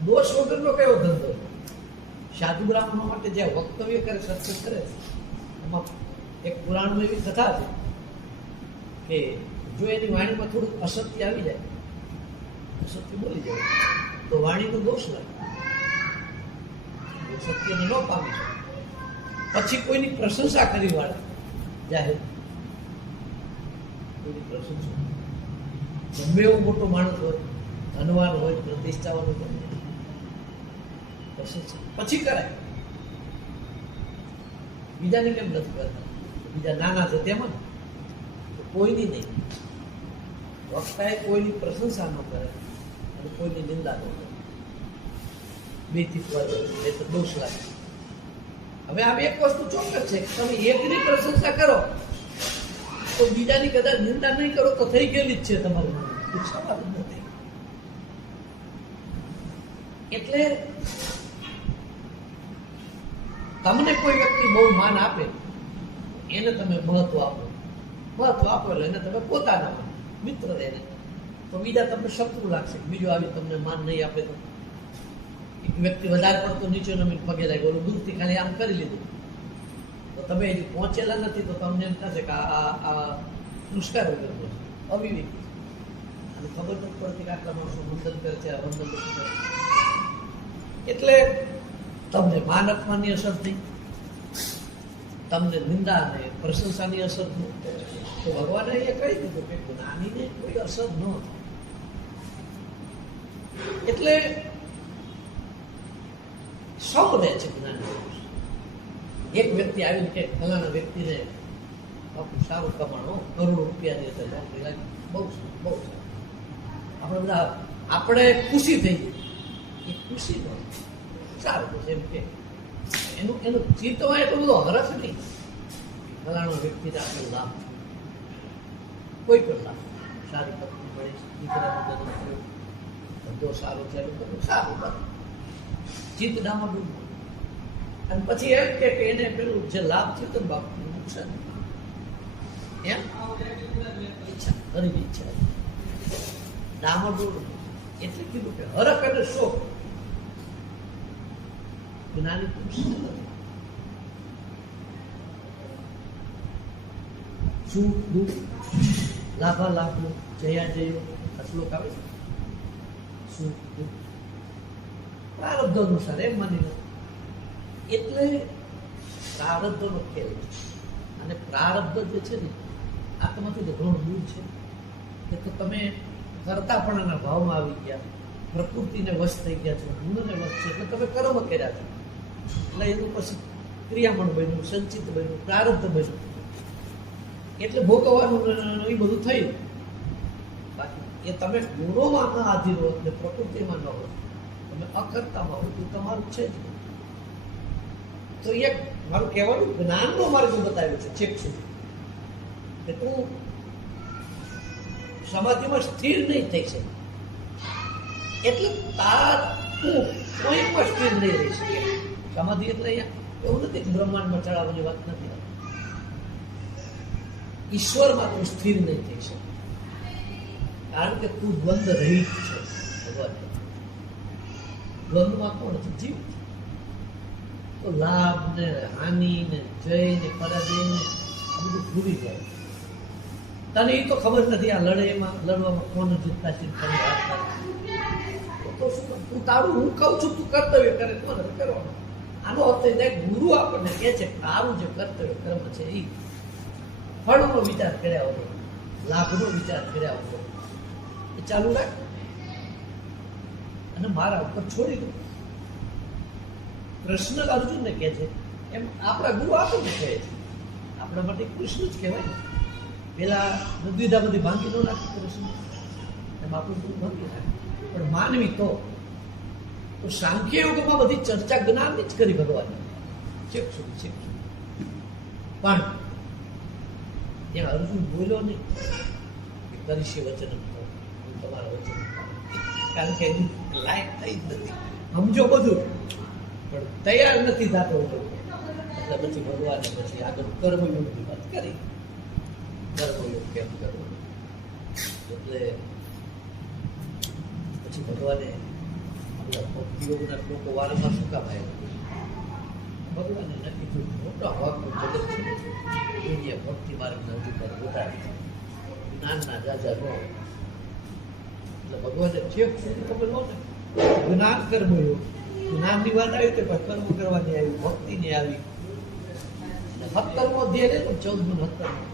દોષ વગરનો કયો ધંધો? સાધુ બ્રાહ્મણો માટે જે વક્તવ્ય કરે, સત્સંગ કરે, એમાં એક પુરાણમાં એવી કથા છે કે જો એની વાણીમાં થોડુંક અસત્ય આવી જાય, અસત્ય બોલી જાય તો વાણીનો દોષ લાગે, સત્યને ન પામી શકે. પછી કોઈની પ્રશંસા કરી વાળે જાહેર, કોઈની પ્રશંસા, ગમે એવો મોટો માણસ હોય, ધનવાન હોય, પ્રતિષ્ઠાવાન હોય, પ્રશંસા પછી કરાય. બીજાની કેમ નથી કરતા? બીજા નાના છે તેમાં તો કોઈની નહીં. વક્તાએ કોઈની પ્રશંસા ન કરે અને કોઈની નિંદા ન કરે. બેથી એ તો દોષ લાગે. હવે આ એક વસ્તુ ચોક્કસ છે કે તમે એકની પ્રશંસા કરો તો બીજાની કદાચ નિંદા નહીં કરો તો થઈ ગયેલી જ છે તમારી મનમાં. સવાલ જ નથી. એટલે તમને કોઈ વ્યક્તિ બહુ માન આપે એને તમે મહત્વ આપો એટલે એને તમે પોતાના મિત્ર એને તો બીજા તમને શત્રુ લાગશે. બીજો આવી તમને માન નહીં આપે તો એક વ્યક્તિ વધારે પડતો નીચે નમીને પગે લાગ્યો, ઓલું દૂરથી ખાલી આમ કરી લીધું તો તમે હજી પહોંચેલા નથી તો તમને એમ થશે કે આ પુરસ્કાર વગરનો અવિવેક અને ખબર નથી પડતી કે આટલા માણસો વંદન કરે છે, આ વંદન નથી કરે. એટલે તમને માન આપવાની અસર થઈ, તમને નિંદા અને પ્રશંસાની અસર થઈ. તો ભગવાને એ કહી દીધું કે જ્ઞાનીને કોઈ અસર ન થાય. એટલે સૌ રહે છે જ્ઞાની. એક વ્યક્તિ આવીને કે ફલાણા વ્યક્તિને સારું કમાણો, કરોડો રૂપિયાની અંદર નોકરી લાગી, બહુ બહુ સારું. આપણે ખુશી થઈ ગઈ. એ ખુશી ન સારું એમ કે એનું ચિત્તમાં એટલો બધો હરખ નહીં. ફલાણો વ્યક્તિને આપણે લાભ, કોઈ પણ લાભ, સારી પત્ની મળી, દીકરાનો જન્મ થયો, ધંધો સારો છે, સારું બધું ચિત્ત ડામાં ડૂબ. અને પછી એમ કે એને પેલું જે લાભ થયું તો બાપનું નુકસાન એમ ઈચ્છા કરી ઈચ્છા ડામાં ડૂબ. એટલે કીધું કે હરખ અને શોખ જ્ઞાની પુરુષ સુખ દુઃખ લાભા લાભો જયા જયો આ શ્લોક આવે છે. સુખ દુઃખ પ્રારબ્ધ અનુસાર એમ માની લો. એટલે પ્રારબ્ધનો ખેલ છે. અને પ્રારબ્ધ જે છે ને આત્માથી તો ઘણું દૂર છે. એ તો તમે કરતાપણાના ભાવમાં આવી ગયા, પ્રકૃતિને વશ થઈ ગયા છો, ગુણને વશ છે એટલે તમે કર્મ કર્યા છો. એટલે એનું પછી ક્રિયામણ બન્યું, સંચિત બન્યું, પ્રારબ્ધ બન્યું. એટલે ભોગવવાનું એ બધું થયું. બાકી એ તમે ગુણોમાં ન આધીન હો ને પ્રકૃતિમાં ન હો, તમે અકર્તામાં હો તો તમારું છે જ. તો એક મારું કહેવાનું જ્ઞાનનો માર્ગ બતાવ્યો છે છેક સુધી કે તું સમાધિમાં સ્થિર નહીં થઈ શકે. એટલે તું કોઈ પણ સ્થિર નહીં રહી શકે. સમાધિ એટલે અહીંયા એવું નથી કે બ્રહ્માંડમાં ચડાવવાની વાત નથી. ઈશ્વરમાં તું સ્થિર નહીં થઈ શકે. કારણ કે તું દ્વંદ રહિત છે. ભગવાન દ્વંદમાં કોણ છે? જીવ. તો લાભ ને હાનિ ને જય ને પરાજય ને આ બધું ભૂલી જાય. તને એ તો ખબર નથી આ લડવામાં કોણ જીતતા છે, તો શું તું તારું, હું કહું છું તું કર્તવ્ય કરે તો નથી કરવાનું. આનો અર્થ એ થાય ગુરુ આપણને કહે છે તારું જે કર્તવ્ય કર્મ છે એ ફળનો વિચાર કર્યા વગર, લાભનો વિચાર કર્યા વગર એ ચાલુ રાખ અને મારા ઉપર છોડી દો. કૃષ્ણ અર્જુનને કહે છે એમ આપણા ગુરુ આપણને કહે છે. આપણા માટે કૃષ્ણ જ કહેવાય. પેલા દ્વિધા બધી ભાંગી ન નાખે કૃષ્ણ, એમ આપણું ગુરુ ભાંગી નાખે. પણ માનવી તો સાંખ્ય યોગમાં બધી ચર્ચા જ્ઞાનની જ કરી ભગવાને છેક સુધી. પણ ત્યાં અર્જુન બોલ્યો નહીં કે કરીશે વચન હું તમારા વચન, કારણ કે એની લાયક થઈ જ નથી. સમજો બધું પણ તૈયાર નથી થતો. એટલે પછી ભગવાને પછી આગળ કર્મયોગની વાત કરી. કર્મયોગ કેમ કરવો, એટલે પછી ભગવાને ભક્તિ યોગના લોકો વારંવાર શું કામ આવ્યા? ભગવાને નક્કી થયું મોટો હકનું જગત છે, દુનિયા ભક્તિ માર્ગના અધિકાર વધારે જ્ઞાનના જાજા ન. એટલે ભગવાને છેક સુધી ખબર ન ને જ્ઞાન કર્મયોગ, જ્ઞાનની વાત આવી તો કર્મ કરવાની આવી, ભક્તિની આવી. 17મો ધ્યેય ને 14મો 17મો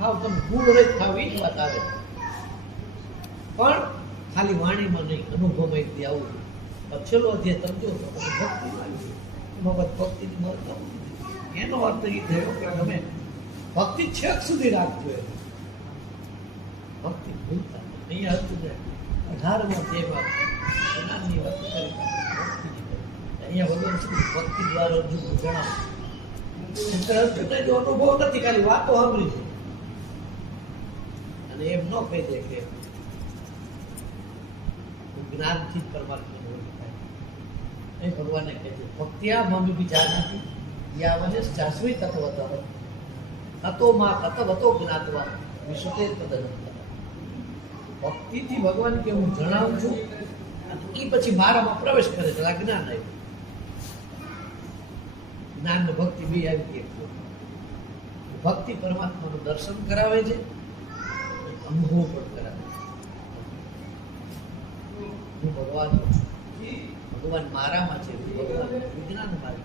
હાવ તમે ગુણ રહી થાવ એ જ વાત આવે. પણ ખાલી વાણીમાં નહીં, અનુભવમાં એક આવું છેલ્લો અધ્યાય તમે જો તો ભક્તિમાં આવી. એમાં ભક્તિની મહત્તા એનો અર્થ એ થયો કે તમે ભક્તિ છેક સુધી રાખજો. ભક્તિ ભૂલતા નહીં. અહીંયા હતું ને 18મો અધ્યાયમાં જ્ઞાનની વાત કરી, ભક્તિની કરી. અહીંયા ભગવાન શું ભક્તિ દ્વારા અર્જુનનું જણાવ્યું. અર્જુનને જો અનુભવ નથી, ખાલી વાતો સાંભળી છે અને એમ ન કહી દે કે જ્ઞાનથી જ પરમાત્માનું ઓળખ થાય. એ ભગવાનને કહે છે ભક્તિયા મમ વિચારનાથી યા મને શાશ્વત તત્વત તતો માં તત્વતો જ્ઞાતવા વિશુતે તદનંતર. ભક્તિથી ભગવાન કે હું જણાવું છું અને એ પછી મારામાં પ્રવેશ કરે છે. આ જ્ઞાન આવ્યું. જ્ઞાન ને ભક્તિ બે આવી ગઈ. ભક્તિ પરમાત્માનું દર્શન કરાવે છે, અનુભવ પણ કરાવે છે. હું ભગવાન છું, ભગવાન મારામાં છે, ભગવાન વિજ્ઞાનમાં છે.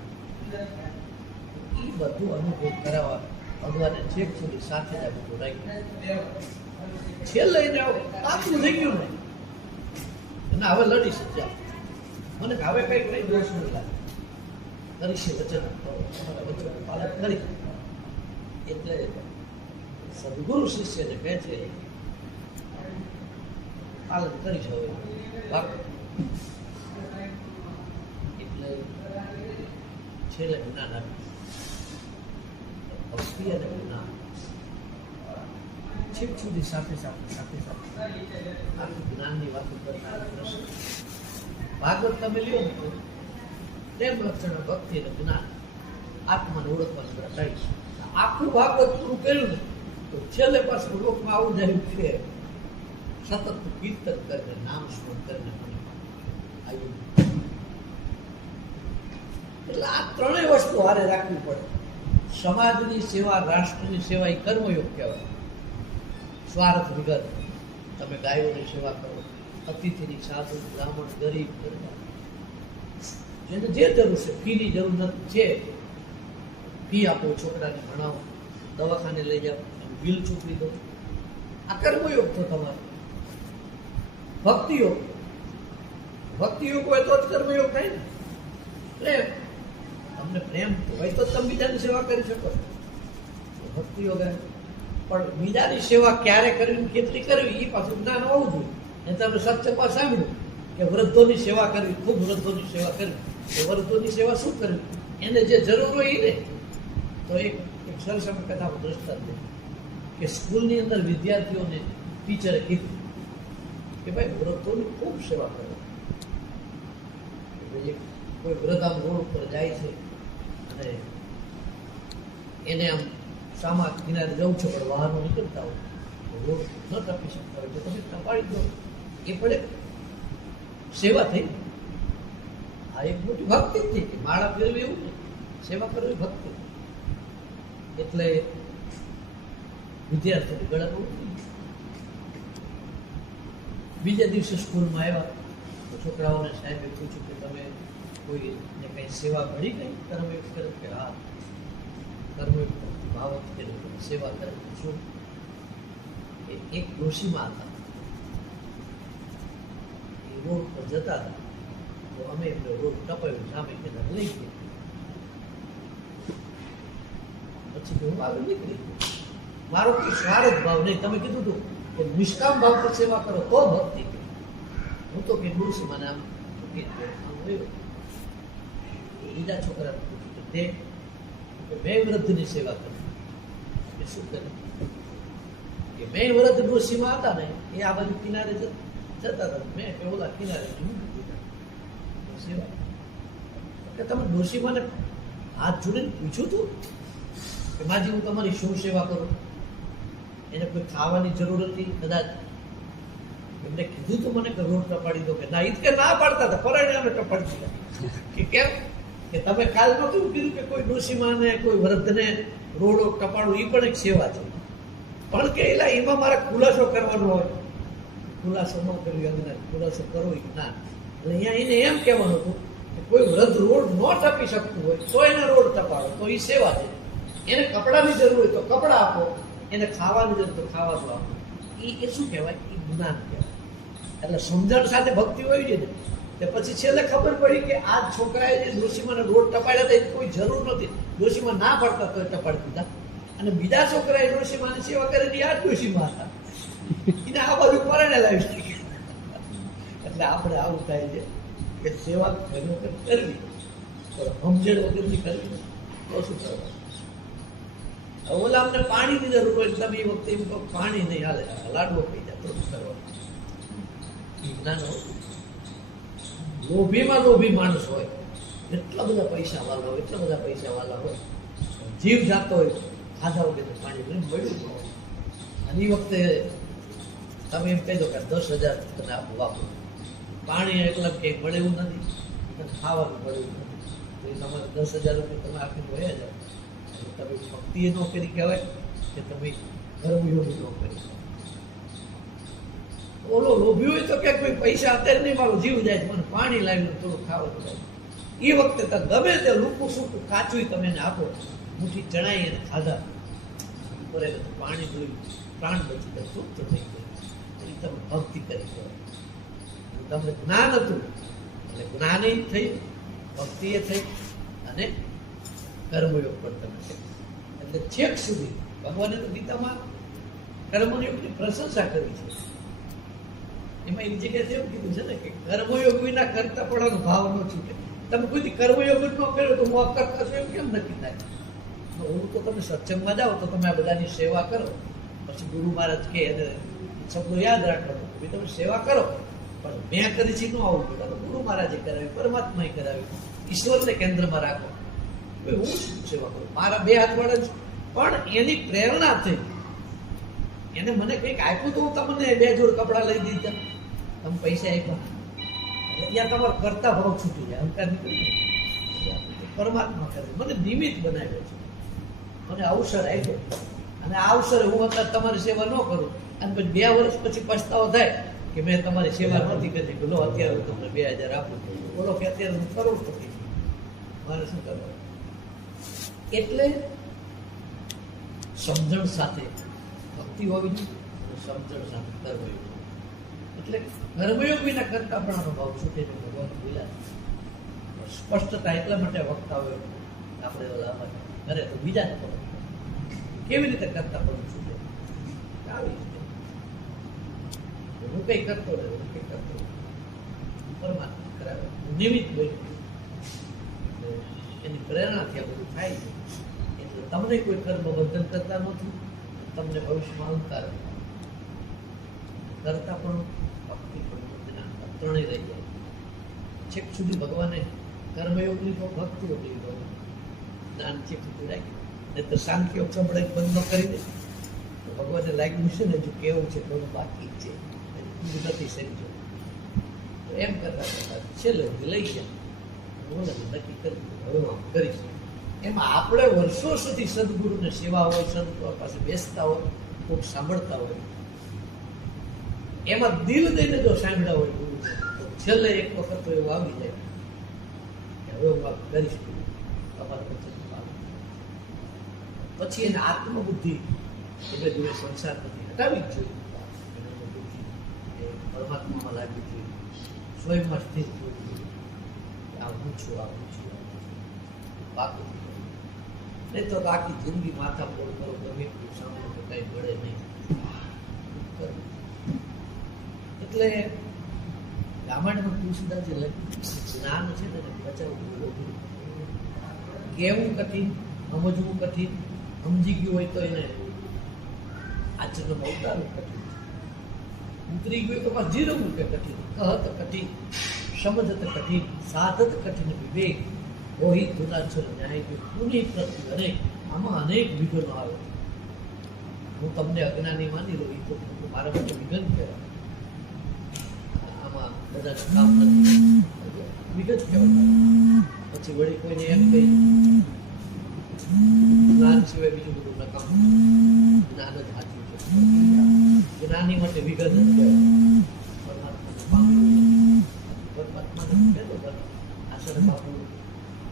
એ બધું અનુભવ કરાવવા ભગવાને છેક સુધી સાથે જ આ બધું રાખ્યું. છેલ્લે એને આટલું થઈ ગયું ને અને હવે લડી શક્યા. મને હવે કઈ દોષ નહીં લાગે. કરીશે વચન તમારા વચન પાલન કરી. એટલે સદગુરુ શિષ્યને કહે છે પાલન કરીશ હવે. એટલે છેલ્લે જ્ઞાન આપ્યું. ભક્તિ અને જ્ઞાન છેક સુધી સાથે આખી જ્ઞાનની વાતો કરનાર કૃષ્ણ. ભાગવત તમે લ્યો ને પ્રેમ લક્ષણ ભક્તિ અને જ્ઞાન આત્માને ઓળખવાનું થાય છે. આખું ભાગવત પૂરું કર્યું ને તો છેલ્લે પાછું લોકમાં આવું જાય છે સતત કીર્તન કરીને નામ સ્મરણ કરીને આવ્યું. એટલે આ ત્રણેય વસ્તુ હારે રાખવી પડે. સમાજની સેવા, રાષ્ટ્રની સેવા એ કર્મયોગ કહેવાય. સ્વાર્થ વિગત તમે ગાયોની સેવા કરો, અતિથિની, સાધુ, બ્રાહ્મણ, ગરીબ, જેને જે જરૂર છે, ફીની જરૂર નથી છે ફી આપો, છોકરાને ભણાવો, દવાખાને લઈ જાઓ, બિલ ચૂકવી દો. આ કર્મયોગ તો તમારો. ભક્તિયોગ હોય તો જ કર્મયોગ થાય ને. પ્રેમ, તમને પ્રેમ હોય તો તમે બીજાની સેવા કરી શકો. ભક્તિયોગ પણ બીજાની સેવા ક્યારે કરવી, કેટલી કરવી, એ પાછું જ્ઞાન હોવું જોઈએ. અને તમે સત્સંગમાં સાંભળ્યું કે વૃદ્ધોની સેવા કરવી, ખૂબ વૃદ્ધોની સેવા કરવી. તો વૃદ્ધોની સેવા શું કરવી, એને જે જરૂર હોય એ ને. તો એક સરસ કથાનું દ્રષ્ટાંત કે સ્કૂલની અંદર વિદ્યાર્થીઓને ટીચરે કીધું કે ભાઈ વૃદ્ધોની ખૂબ સેવા કરો. કોઈ વૃદ્ધ આમ રોડ ઉપર જાય છે અને એને આમ સામા કિનારે જવું છે પણ વાહનો નીકળતા હોય, રોડ ન ટપી શકતા હોય તો તમે ટપાડી દો. એ પણ એક સેવા થઈ. આ એક મોટી ભક્તિ જ થઈ કે માળા ફેરવી એવું ને, સેવા કરવી ભક્તિ. એટલે વિદ્યાર્થીઓને ગળા બહુ. બીજા દિવસે સ્કૂલમાં આવ્યા તો છોકરાઓને સાહેબે પૂછ્યું કે તમે કોઈને કંઈ સેવા મળી ગઈ કર્મયોગ કરે? કે હા, કર્મયોગ ભાવક સેવા કરે. શું? એક ડોશીમાં હતા, એ રોડ પર જતા હતા તો અમે એમને રોડ ટપાવ્યું, સામે કીધા લઈ ગયા. પછી હું આગળ નીકળી. મારો કોઈ સ્વાર્થ ભાવ નહીં. તમે કીધું હતું કે નિષ્કામ ભાવથી સેવા કરો તો ભક્તિ. હું તો કે ડોશી મને આમ બીજા છોકરાને પૂછ્યું કે તે મેં વૃદ્ધની સેવા કરી. એ શું કરી કે મેં વૃદ્ધ ડોશીમાં હતા ને એ આ બાજુ કિનારે જતા હતા, મેં ઓલા કિનારે સેવા. કે તમે ડોશીમાને હાથ જોડીને પૂછ્યું હતું કે માજી હું તમારી શું સેવા કરું? એને કોઈ ખાવાની જરૂર હતી કદાચ? એમને કીધું તું મને કે રોડ ટપાડી દો? કે ના, ઈ કે ના પાડતા હતા, પરાણે અમે ટપાડી દીધા. કે કેમ? કે તમે કાલ નહોતું કીધું કે કોઈ ડોશીમાને, કોઈ વૃદ્ધને રોડો ટપાડવું એ પણ એક સેવા છે. પણ કે એલા એમાં મારે ખુલાસો કરવાનો હોય. ખુલાસો ન કરવી અજ્ઞાન, ખુલાસો કરવો જ્ઞાન. એટલે અહીંયા એને એમ કહેવાનું હતું કે કોઈ વૃદ્ધ રોડ ન ટપી શકતું હોય તો એને રોડ ટપાડો, તો એ સેવા છે. એને કપડાની જરૂર હોય તો કપડાં આપો, એને ખાવાની જરૂર તો ખાવાનું આપો. એ શું કહેવાય? એ જ્ઞાન કહેવાય. એટલે સમજણ સાથે ભક્તિ હોય છે ને તે પછી છેલ્લે ખબર પડી કે આ છોકરાએ જે ડોશીમાને રોડ ટપાડ્યા હતા એ કોઈ જરૂર નથી. ડોશીમા ના પડતા તો ટપાડી દીધા. અને બીજા છોકરાએ ડોશીમાની સેવા કરેલી આ ડોશીમા હતા. એને આ બાજુ પરણે લાવી. એટલે આપણે આવું થાય છે કે સેવા ખરેખર કરવી, પણ સમજણ વગરની કરવી તો શું કરવાનું? ઓલા અમને પાણીની જરૂર હોય, તમે એ વખતે એમ કહો પાણી નહીં હાલે, લાડવો પી જાય તો શું કરવાનું? જ્ઞાન લોભીમાં લોભી માણસ હોય, એટલા બધા પૈસા વાળા હોય, એટલા બધા પૈસા વાળા હોય, જીવ જાતો હોય, ખાધા વગર પાણી મળ્યું ન હોય. અને એ વખતે તમે એમ કહી દો કે 10,000 તને આપું વાપરો, પાણી એકલા ક્યાંય મળે એવું નથી, તને ખાવાનું મળે એવું નથી, તો એ તમારે 10,000 રૂપિયા તમે આપીને વહ્યા જાઓ. તમે ભક્તિ એ ન કરી કહેવાય કે તમે કર્મયોગ ન કરી. ઓલો લોભી હોય તો કે કોઈ પૈસા અત્યારે નહીં, મારો જીવ જાય, મને પાણી લાવીને થોડું ખાવાનું જાય. એ વખતે તો ગમે તે લૂકું સૂકું કાચું તમે એને આપો, મુઠ્ઠી ચણાઈ એને ખાધા કરે તો પાણી જોયું પ્રાણ બચી જાય, તૃપ્ત થઈ જાય. એ તમે ભક્તિ કરી કહેવાય. તમને જ્ઞાન હતું એટલે જ્ઞાન થઈ, ભક્તિ એ થઈ, અને કર્મયોગ પણ તમે છે. એટલે છેક સુધી ભગવાને તો ગીતામાં કર્મયોગની પ્રશંસા કરી છે. એમાં એની જગ્યાએ એવું કીધું છે ને કે કર્મયોગ વિના કરતા પડવાનો ભાવ ન છૂટે. તમે કોઈ કર્મયોગ જ ન કર્યો તો હું અકર્તા છું એમ કેમ નક્કી થાય? હું તો તમે સત્સંગમાં જાઓ તો તમે આ બધાની સેવા કરો, પછી ગુરુ મહારાજ કે એને શબ્દો યાદ રાખવાનો, તમે સેવા કરો, પણ મેં કરી છે ન આવું જોઈએ. ગુરુ મહારાજે કરાવી, પરમાત્માએ કરાવી, ઈશ્વરને કેન્દ્રમાં રાખો. હું શું સેવા કરું? મારા 2 હાથ વડે જ, પણ એની પ્રેરણા થઈ. એને મને કંઈક આપ્યું તો હું તમને 2 જોડ કપડાં લઈ દીધા, તમે પૈસા આપ્યા, ત્યાં તમારો કરતા ભાવ છૂટી જાય, અહંકાર નીકળી જાય. પરમાત્મા કરે, મને નિમિત્ત બનાવ્યો છે, મને અવસર આપ્યો, અને આ અવસરે હું અત્યારે તમારી સેવા ન કરું અને પછી 2 વર્ષ પછી પછતાવો થાય કે મેં તમારી સેવા નથી કરી, બોલો અત્યારે હું તમને 2,000 આપું, બોલો કે અત્યારે હું કરોડપતિ છું, મારે શું કરવાનું? એટલે સમજણ સાથે ભક્તિ હોવી જોઈએ, સમજણ સાથે કર્મયોગ. એટલે કર્મયોગ વિના કરતા પણ અનુભવ છૂટે છે. ભગવાન બોલ્યા સ્પષ્ટતા એટલા માટે વક્તા હોય આપણે ઓલા કરે તો બીજાને ખબર કેવી રીતે કરતા પણ છૂટે. આવી રીતે હું કઈ કરતો રહે, હું કઈ કરતો પરમાત્મા કરાવે, નિમિત્ત બન્યું, એની પ્રેરણાથી આ બધું થાય છે. એટલે તમને કોઈ કર્મ બંધન કરતા નથી, તમને ભવિષ્યમાં અહંકાર કરતા પણ ભક્તિ પણ ત્રણેય રહી જાય. છેક સુધી ભગવાને કર્મયોગ લીધો, ભક્તિયોગ લીધો, જ્ઞાન છેક સુધી રાખ્યું. નહીં તો સાંખ્યોગ સંભળાય બંધ ન કરી દે તો ભગવાને લાગ્યું છે ને જો કેવું છે થોડું બાકી છે, નથી સમજો. તો એમ કરતા કરતા છેલ્લે લઈ ગયા, બોલે નક્કી કરી હવે આમ કરીશ. એમાં આપણે વર્ષો સુધી સદગુરુને સેવા હોય, સદગુરુ પાસે બેસતા હોય, કોઈક સાંભળતા હોય, એમાં દિલ દઈને જો સાંભળ્યા હોય ગુરુ તો છેલ્લે એક વખત તો એવું આવી જાય કે હવે હું આ કરીશ, તમારે પછી એને આત્મબુદ્ધિ એટલે જોડે સંસાર નથી હટાવી જ જોઈએ. પરમાત્મામાં લાગવી જોઈએ, સ્વયંમાં સ્થિર થવું જોઈએ. આ હું છું, આ હું છું, બાકી નહીં તો આખી જિંદગી માથા ફોડ કરો, ગમે એટલું સાંભળો તો કઈ મળે નહીં. એટલે રામાયણમાં તુલસીદાસજી લખ્યું જ્ઞાન છે ને બચાવવું, કેવું કઠિન, સમજવું કઠિન, સમજી ગયું હોય તો એને આચરણમાં ઉતારવું કઠિન, ઉતરી ગયું તો પાછું જીરવવું કે કઠિન, કહત કઠિન, સમજત કઠિન, સાધત કઠિન વિવેક, રોહિ ધુનાચર ન્યાય પુનિ પ્રતિ અનેક. આમાં અનેક વિઘ્નો આવે. હું તમને અજ્ઞાની માની લઉં, એ તો મારા માટે વિઘ્ન કહેવાય. આમાં બધા કામ નથી, વિઘ્ન કહેવાય. પછી વળી કોઈને એમ કહી જ્ઞાન સિવાય બીજું બધું નકામ, જ્ઞાન જ સાચું છે. જ્ઞાની માટે વિઘ્ન જ કહેવાય. પરમાત્માને પામ્યું, પરમાત્માને કહેતો આશ્રમ બાપુ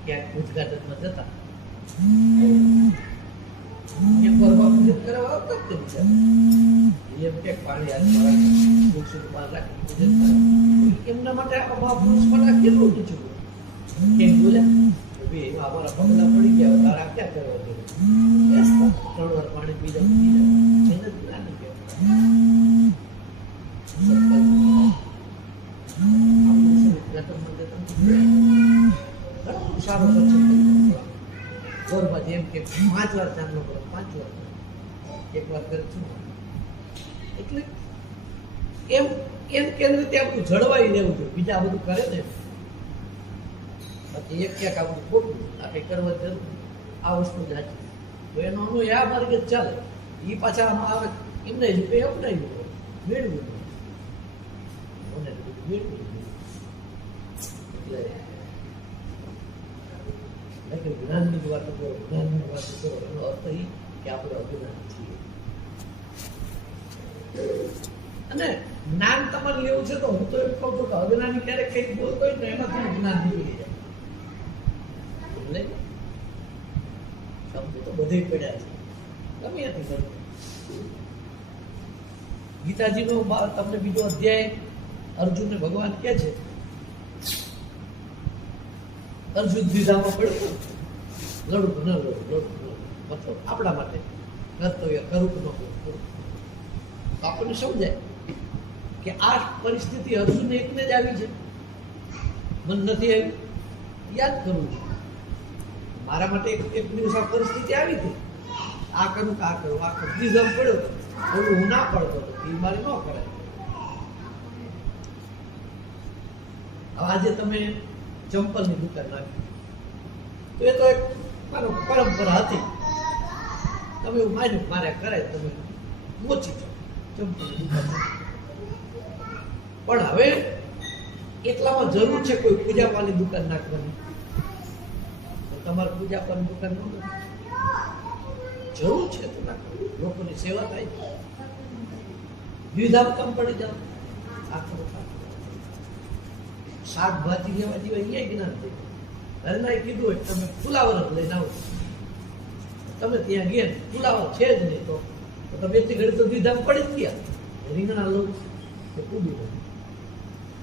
ક્યાંક ઉદઘાટનમાં જતા એક વાર પૂજન કરવા આવતા જ તે બીજા એમ કે પાણી હાથ મારા તુલસી બહાર રાખી પૂજન કરે એમના માટે આ મહાપુરુષ માટે કેટલું નીચું એમ બોલ્યા ભાઈ અમારા પગલા પડી ગયા તારા ક્યાં કરવા દે 3 વાર પાણી પી જાવ એને જ ના નહીં કહેવાય સારો ગોરબાજી એમ કે 5 વાર ચાંદલો કરો 5 વાર એક વાર કરે છું એટલે એમ કેવી રીતે આપણું જળવાઈ રહેવું જોઈએ બીજા બધું કરે ને બાકી એક ક્યાંક આપણું ખોટું આ કંઈ કરવા જરૂર આ વસ્તુ જાચી તો એનો અનુય આ માર્ગે ચાલે એ પાછા આમાં આવે એમને જ કંઈ અપનાવ્યું મેળવ્યું મને મેળવ્યું એટલે જ્ઞાનની વાત કરો જ્ઞાનની વાત કરો એનો અર્થ એ કે આપણે અજ્ઞાન છીએ અને જ્ઞાન તમારે લેવું છે તો હું તો એમ કહું છું કે અજ્ઞાની ક્યારેક કંઈક બોલતો હોય ને એમાંથી જ્ઞાન નીકળી જાય એટલે શબ્દ તો બધે પડ્યા છે ગમે ત્યાંથી કરો ગીતાજીનો તમને બીજો અધ્યાય અર્જુનને ભગવાન કહે છે અર્જુન દ્વિધામાં પડ્યો લડું ન લડું મતલબ આપણા માટે કર્તવ્ય કરું કે ન કરું તો આપણને સમજાય કે આ પરિસ્થિતિ અર્જુનને એકને જ આવી છે મન નથી આવી યાદ કરવું છે મારા માટે એક દિવસ આ પરિસ્થિતિ આવી હતી આ કરું કે આ કરું આ દ્વિધામાં પડ્યો હતો ઓલું હું ના પડતો હતો એ મારે ન કરાય આજે તમે ચંપલની દુકાન નાખી તો એ તો એક મારો પરંપરા હતી તમે એવું માન્યું મારે કરે તમે મોચી ચંપલની દુકાન પણ હવે એટલામાં જરૂર છે કોઈ પૂજા પાની દુકાન નાખવાની તો તમારે પૂજા પાની દુકાન ન જરૂર છે તો નાખો લોકોની સેવા થાય દ્વિધામ કમ પડી જાવ આખો શાકભાજી લેવા જેવા અહીંયા જ્ઞાન થઈ ઘરના કીધું હોય તમે ફુલાવર જ લઈને આવો તમે ત્યાં ગયા ફુલાવર છે જ નહીં તો તમે એટલી ઘડી તો દ્વિધામ પડી જ ગયા રીંગણા લો કે કુબી લો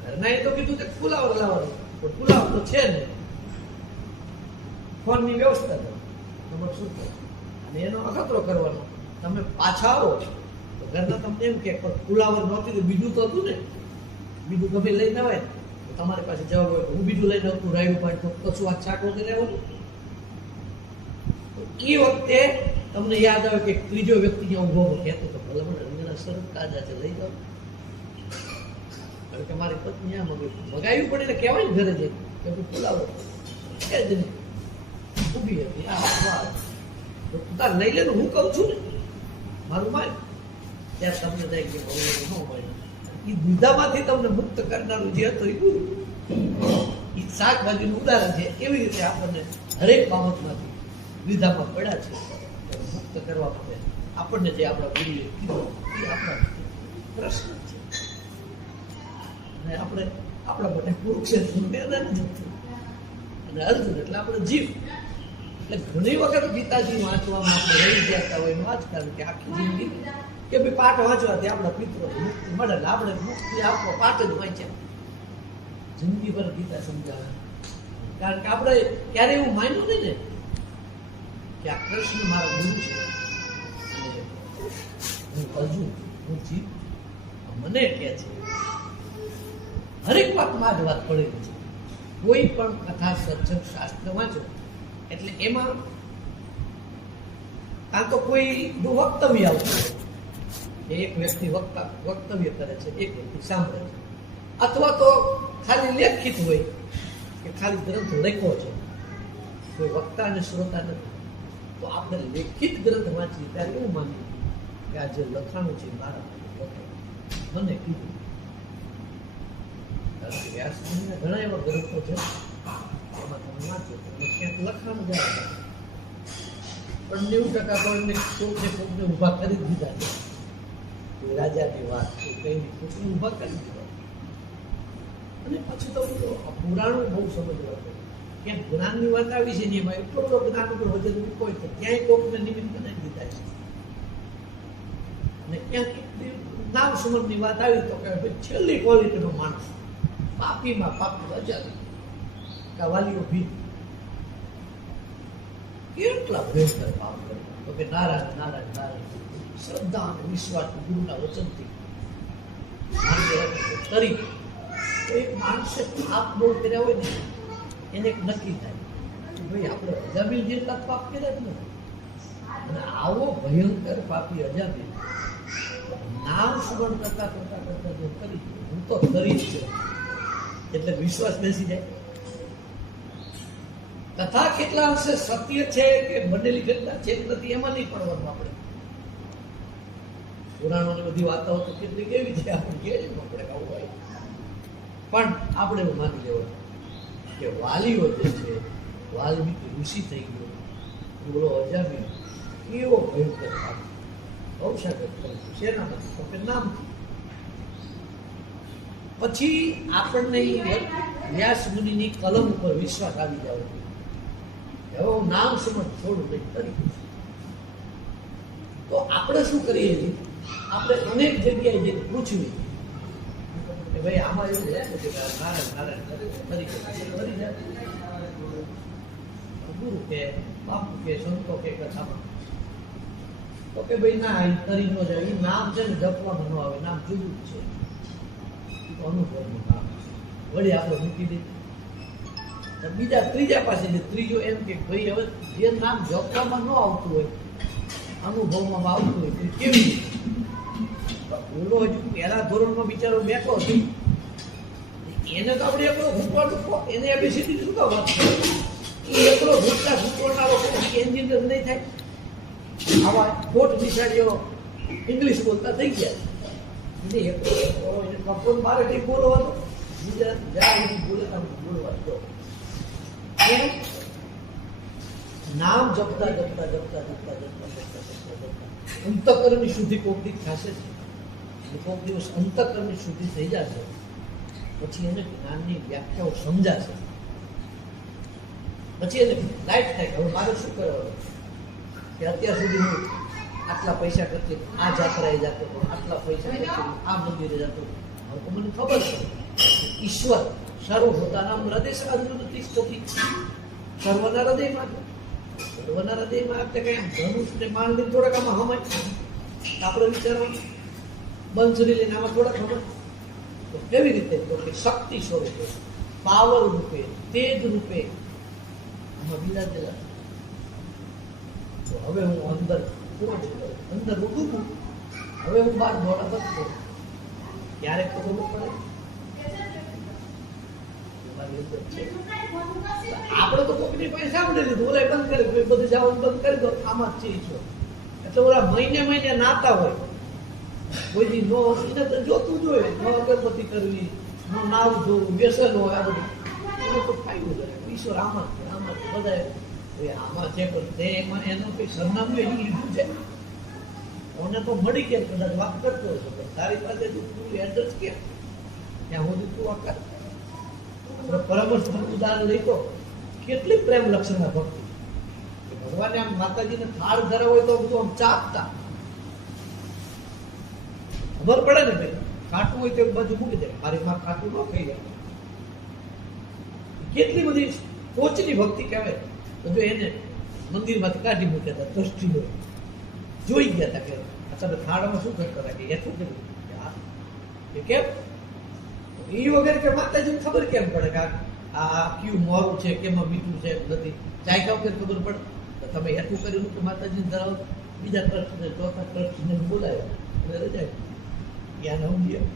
ઘરના એ તો કીધું કે ફુલાવર લાવવાનું પણ ફુલાવર તો છે નહીં ફોનની વ્યવસ્થા કરો તમારે શું કરો અને એનો અખતરો કરવાનો તમે પાછા આવો તો ઘરના તમને એમ કે ફુલાવર નહોતી તો બીજું તો હતું ને બીજું ગમે લઈને આવે તમારી પાસે જવાબ હોય હું બીજું લઈને આવતું રાયું પાડ તો કશું આ શાક વગેરે લેવાનું એ વખતે તમને યાદ આવે કે ત્રીજો વ્યક્તિ જ્યાં ઉભો કહેતો તો ભલે મને રીંગણા સરસ તાજા છે લઈ જાઓ કારણ કે મારી પત્ની આ મગાવ્યું પડે ને કહેવાય ને ઘરે જઈ કે ફુલાવો કે જ નહીં ઊભી હતી તાર લઈ લે હું કહું છું ને મારું માન ત્યાં તમને જાય કે ભગવાન ન હોય એ દુધામાંથી તમને મુક્ત કરનારું જે હતું એ ગુરુ એ શાકભાજીનું ઉદાહરણ છે એવી રીતે આપણને હરેક બાબતમાંથી દ્વિધામાં પડ્યા છે મુક્ત કરવા માટે આપણને જે આપણા ગુરુએ કીધું એ આપણા પ્રશ્ન છે અને આપણે આપણા માટે કુરુક્ષેત્રનું મેદાન જ હતું અને અર્જુન એટલે આપણે જીવ એટલે ઘણી વખત ગીતાજી વાંચવામાં આપણે રહી જતા હોય એનું આ જ કારણ કે આખી જિંદગી કે ભાઈ પાઠ વાંચવાથી આપણા પિત્રો મુક્તિ મળે ને આપણે મુક્તિ આપવો પાઠ જ વાંચ્યા જિંદગી ભર ગીતા સમજાવે કારણ કે આપણે ક્યારે એવું માન્યું નહીં ને કે આ કૃષ્ણ મારો ગુરુ છે અને હું અર્જુન હું જીવ મને કહે છે હરેક વાતમાં જ વાત પડેલી છે કોઈ પણ કથા સત્સંગ શાસ્ત્ર વાંચો એટલે એમાં કાં તો કોઈ વક્તવ્ય આવતું હોય એક વ્યક્તિ વક્તવ્ય કરે છે એક વ્યક્તિ સાંભળે છે અથવા તો ખાલી લેખિત હોય કે ખાલી ગ્રંથ લખ્યો છે કોઈ વક્તા અને શ્રોતા નથી તો આપણે લેખિત ગ્રંથ વાંચીએ ત્યારે એવું માનીએ કે આ જે લખાણું છે મારા મને કીધું વ્યાસ મુનિના ઘણા એવા ગ્રંથો છે એમાં તમે વાંચો તમને ક્યાંક લખાણ જાય પણ 90% કોઈને ઊભા કરી દીધા છે રાજાની વાત કઈ ઊભા કરી દીધા અને પછી તો પુરાણો બહુ સમજવા ક્યાંક જ્ઞાનની વાત આવી છે ને એમાં એટલો બધો જ્ઞાન ઉપર વજન મૂકોય તો ક્યાંય કોકને નિમિત્ત બનાવી દીધા છે. અને ક્યાંક નામ સુમનની વાત આવી તો કે ભાઈ છેલ્લી ક્વોલિટીનો માણસ, પાપીમાં પાપી અજાવી વાલીઓ ભીત કેટલા ભયંકર પાપ કરે તો કે નારાયણ નારાયણ નારાયણ શ્રદ્ધા અને વિશ્વાસ ગુરુના વચનથી તરી એક માણસે પાપ બહુ કર્યા હોય ને એને એક નક્કી થાય કે ભાઈ આપણે અજાબીલ જેટલા પાપ કર્યા જ નથી. અને આવો ભયંકર પાપી અજાબીલ નામ સ્મરણ કરતા કરતા કરતા જો કરી હું તો કરી જ છું એટલે વિશ્વાસ બેસી જાય. તથા કેટલા અંશે સત્ય છે કે બનેલી ઘટના છે નથી એમાં નહીં પડવાનું આપણે. પુરાણોની બધી વાતો તો કેટલી કેવી છે આપણે કહીએ આપણે આવું હોય પણ આપણે એવું માની લેવાનું કે વાલીઓ જે છે વાલ્મીકી ઋષિ થઈ ગયો બોલો અજામી એવો ભયંકર પાપ અવસાગત કરે છે શેનામાંથી તો કે નામથી. પછી આપણને વ્યાસ મુનિની કલમ ઉપર વિશ્વાસ આવી જાવ હવે હું નામ સમજ થોડું નહીં કરી તો આપણે શું કરીએ છીએ આપણે અનેક જગ્યાએ જે પૂછવી કે ભાઈ આમાં એવું છે કે નારાયણ નારાયણ કરી જાય ગુરુ કે બાપુ કે સંતો કે કથામાં તો કે ભાઈ ના એ કરી ન જાય એ નામ છે ને જપવામાં ન આવે નામ જુદું જ છે એ તો અનુભવનું નામ છે વળી આપણે મૂકી દઈએ. બીજા ત્રીજા પાસે ત્રીજો એમ કે ભાઈ હવે જે નામ જપવામાં ન આવતું હોય અનુભવમાં આવતું હોય તો કેવી રીતે ઓલો હજુ પહેલા ધોરણમાં બિચારો બેઠો હતો એને તો આપણે એકલો ઘૂંટવાનું એને એબીસીડી શું કામ વાત કરે એ એકલો ઘૂંટતા ઘૂંટવાના એન્જિનિયર નહીં થાય. આવા ખોટ નિશાળીઓ ઇંગ્લિશ બોલતા થઈ ગયા એને કપડો મારે કંઈક બોલવાનો ગુજરાત જાય બોલે બોલવા દો. નામ જપતા જપતા જપતા જપતા જપતા જપતા જપતા અંતકરણની શુદ્ધિ કોક દી થશે છે કોક દિવસ અંતકરણની શુદ્ધિ થઈ જશે પછી એને જ્ઞાનની વ્યાખ્યાઓ સમજાશે. પછી એને લાઈટ થાય કે હવે મારે શું કરવાનું કે અત્યાર સુધી હું આટલા પૈસા કરતી આ જાત્રાએ જતો હતો આટલા પૈસા કરતી આ મંદિરે જતો હવે તો મને ખબર છે ઈશ્વર સર્વભૂતાનામ હૃદય સાધુથી સ્તુતિ સર્વના હૃદયમાં સર્વના હૃદયમાં આપણે કઈ ધનુષ ને માલ ને થોડાક આમાં હમાય આપણે વિચારવાનું બંસરી લઈને આમાં થોડાક હમાય તો કેવી રીતે તો કે શક્તિ સ્વરૂપે પાવર રૂપે તેજ રૂપે આમાં બિરાજેલા. તો હવે હું અંદર અંદર હું ડૂબું હવે હું બહાર દોડા બંધ કરું ક્યારેક તો ખબર પડે આપણે તો કોકની પાસે સાંભળી લીધું ઓલા બંધ કરી બધું જવાનું બંધ કરી દો આમાં જ છે ઈશ્વર. એટલે ઓલા મહિને મહિને નાતા હોય કોઈ દી નો એને તો જોતું જ હોય નો અગરબત્તી કરવી નો નાવું જોવું વ્યસન હોય આ બધું એને તો ફાયદો જાય ઈશ્વર આમાં બધા આમાં છે પણ તે એમાં એનું કંઈ સરનામું એની લીધું છે મને તો મળી ગયા કદાચ વાત કરતો હશે પણ તારી પાસે તું એડ્રેસ કેમ ત્યાં સુધી તું આ કર. પરામર્શ ઉદાહરણ લઈ તો કેટલી પ્રેમ લક્ષણના ભક્તિ ભગવાને આમ માતાજીને થાળ ધરાવ હોય તો આમ ચાપતા ખબર પડે ને ભાઈ કાટું હોય તો એક બાજુ મૂકી દે મારી માં કાટું ન ખાઈ જાય કેટલી બધી ટોચની ભક્તિ કહેવાય. તો જો એને મંદિરમાંથી કાઢી મૂક્યા હતા ટ્રસ્ટીઓ જોઈ ગયા હતા કે તમે થાળમાં શું કરતા હતા કે એટલું કર્યું કે કેમ એ વગર કે માતાજીને ખબર કેમ પડે કે આ કયું મોરું છે કેમાં મીઠું છે નથી ચાયકા વગર ખબર પડે તો તમે એટલું કર્યું કે માતાજીને ધરાવો બીજા ટ્રસ્ટને ચોથા ટ્રસ્ટને બોલાવ્યો અને રજાય ત્યાં સમજ્યા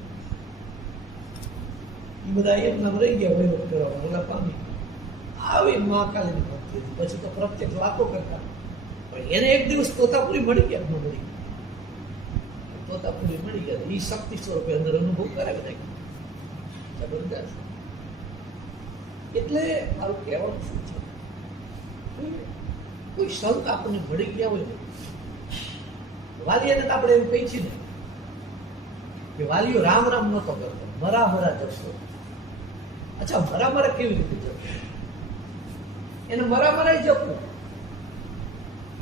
એ બધા એમના રહી ગયા વહીવટ કરવામાં ઓલા પામી આવી મહાકાલીની ભક્તિ હતી. પછી તો પ્રત્યક્ષ વાતો કરતા પણ એને એક દિવસ તોતાપુરી મળી ગયા ન મળી તોતાપુરી મળી ગયા એ શક્તિ સ્વરૂપે અંદર અનુભવ કરે બધા જબરદસ્ત. એટલે મારું કહેવાનું શું છે કોઈ સંત આપણને મળી ગયા હોય ને વાલીને તો આપણે એવું કહી છીએ ને કે વાલીઓ રામ રામ નતો કરતો મરા મરા જતો. અચ્છા મરા મરા કેવી રીતે જતો એને મરાઈ જપવું.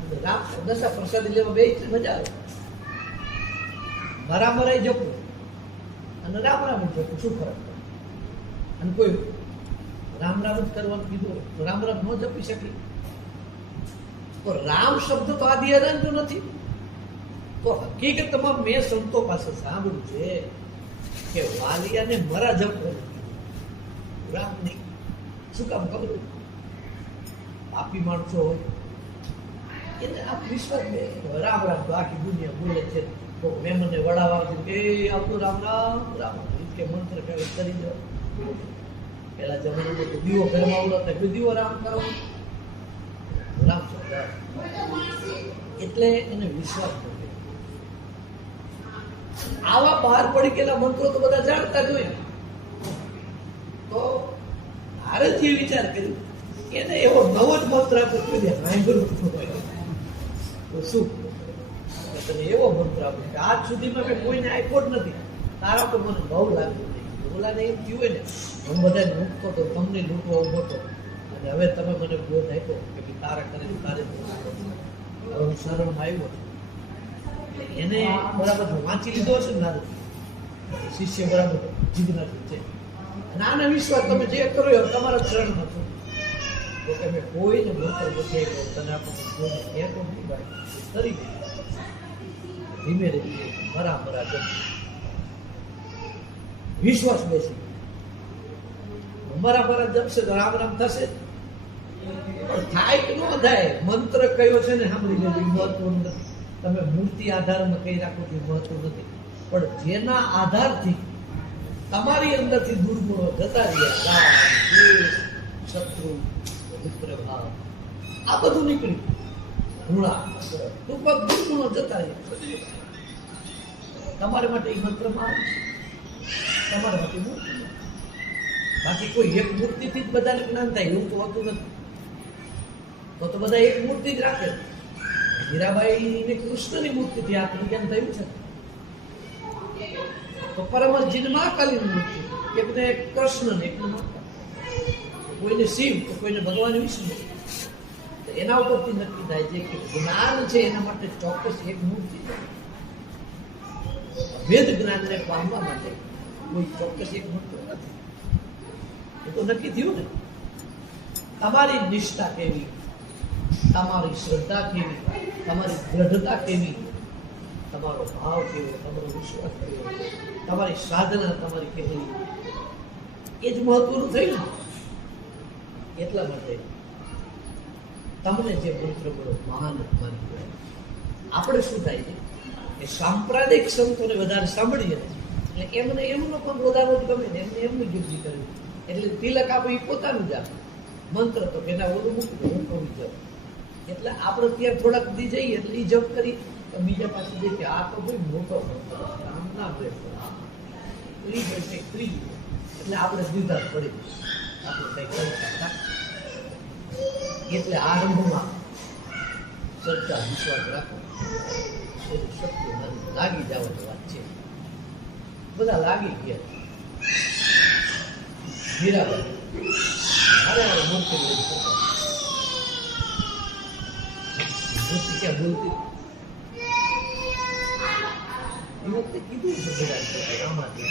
અને રામ દશા પ્રસાદી લેવા બે મજા આવે. મરાઈ જપવું અને રામ રામ જ જપવું, શું ફરક પડે? અને કોઈ રામ રામ જ કરવાનું કીધું હોય તો રામ રામ ન જપી શકે? તો રામ શબ્દ તો આદિ અનંત નથી. તો હકીકતમાં મેં સંતો પાસે સાંભળ્યું છે કે વાલિયાને મરા જપ રામ નહીં. શું કામ ખબર? પાપી માણસો હોય એને આ વિશ્વાસ બે રામ રામ તો આખી દુનિયા બોલે છે. તો મેં મને વડાવા કે આવતું રામ રામ રામ કે મંત્ર કરી દો. પેલા જમાનામાં તો દીવો ઘરમાં આવડો તો દીવો રામ કરો, રામ શબ્દ એટલે એને વિશ્વાસ કરે. આવા બહાર પડી ગયેલા મંત્રો તો બધા જાણતા જ હોય. તો ભારતીય વિચાર કર્યું એને એવો નવો જ મંત્ર આપ્યો કોઈ સાંભળવું હોય તો શું તને એવો મંત્ર આપ્યો કે આજ સુધીમાં મેં કોઈને આપ્યો જ નથી. તારા તો મને બહુ લાગ્યું નહીં. ઓલાને એમ થયું હોય ને હું બધાને લૂંટતો તો તમને લૂંટવા ઉભો હતો અને હવે તમે મને બોધ આપ્યો કે તારા કરેલું તારે હવે હું શરણમાં આવ્યો છું. એને બરાબર વાંચી લીધો હશે ને નારદ શિષ્ય બરાબર જીજ્ઞાસુ છે. અને આને વિશ્વાસ તમે જે કરો એ તમારા શરણમાં છો. તો તમે કોઈને મોટર નથી આવ્યો તને આપણને એ તો નહીં ભાઈ કરી દે ધીમે ધીમે મરા જમ વિશ્વાસ બેસી મરા જમશે તો રામ રામ થશે. પણ થાય કે ન થાય મંત્ર કયો છે ને સાંભળી લેજો મહત્વનું નથી. તમે મૂર્તિ આધારમાં કઈ રાખો છો મહત્વ નથી. પણ જેના આધારથી તમારી અંદરથી દુર્ગુણો જતા રહ્યા, રાગ, દ્વેષ, શત્રુ, મિત્ર ભાવ, આ બધું નીકળ્યું. ઘૃણા, ટૂંકમાં દુર્ગુણો જતા રહ્યા. તમારા માટે એ મંત્રમાં આવે છે, તમારા માટે મૂર્તિ. બાકી કોઈ એક મૂર્તિથી જ બધાને જ્ઞાન થાય એવું તો હોતું નથી. તો બધા એક મૂર્તિ જ રાખે. હીરાબાઈ ને કૃષ્ણની મૂર્તિથી આત્મજ્ઞાન થયું છે. તો પરમહંસજીને મહાકાલીની મૂર્તિ, એકને કૃષ્ણ ને એકને કોઈને શિવ તો કોઈને ભગવાન વિષ્ણુ. તો એના ઉપરથી નક્કી થાય છે કે જ્ઞાન છે એના માટે ચોક્કસ એક મૂર્તિ છે. વેદ જ્ઞાનને પામવા માટે કોઈ ચોક્કસ એક મૂર્તિ નથી. એ તો નક્કી થયું ને. તમારી નિષ્ઠા કેવી, તમારી શ્રદ્ધા કેવી, તમારી દ્રઢતા કેવી, તમારો ભાવ કેવો, તમારો વિશ્વાસ કેવો, તમારી સાધના તમારી કેવી, એ જ મહત્વનું થયું ને. એટલા માટે તમને જે મંત્ર મળો મહાન માની કહેવાય. આપણે શું થાય છે કે સાંપ્રદાયિક સંતોને વધારે સાંભળીએ એટલે એમને એમનો પણ વધારો જ ગમે ને એમને એમની જુગી કરવી. એટલે તિલક આપે એ પોતાનું જ આપે. મંત્ર તો પેલા ઓલું મૂકી હું કહું જાઉં. એટલે આપણે ત્યાં થોડાક દી જઈએ એટલે એ જપ કરી તો બીજા પાસે જઈએ કે આ તો ભાઈ મોટો આમ ના પડે ત્રીજી એટલે આપણે દીધા પડી આપણે કઈ કરી શકતા. એટલે આરંભમાં શ્રદ્ધા વિશ્વાસ રાખો એની શક્તિ લાગી જવાની વાત છે. બધા લાગી ગયા. હીરાબાઈ અરે મૂર્તિ ક્યાં બોલતી એ વખતે કીધું છે બધા આમાંથી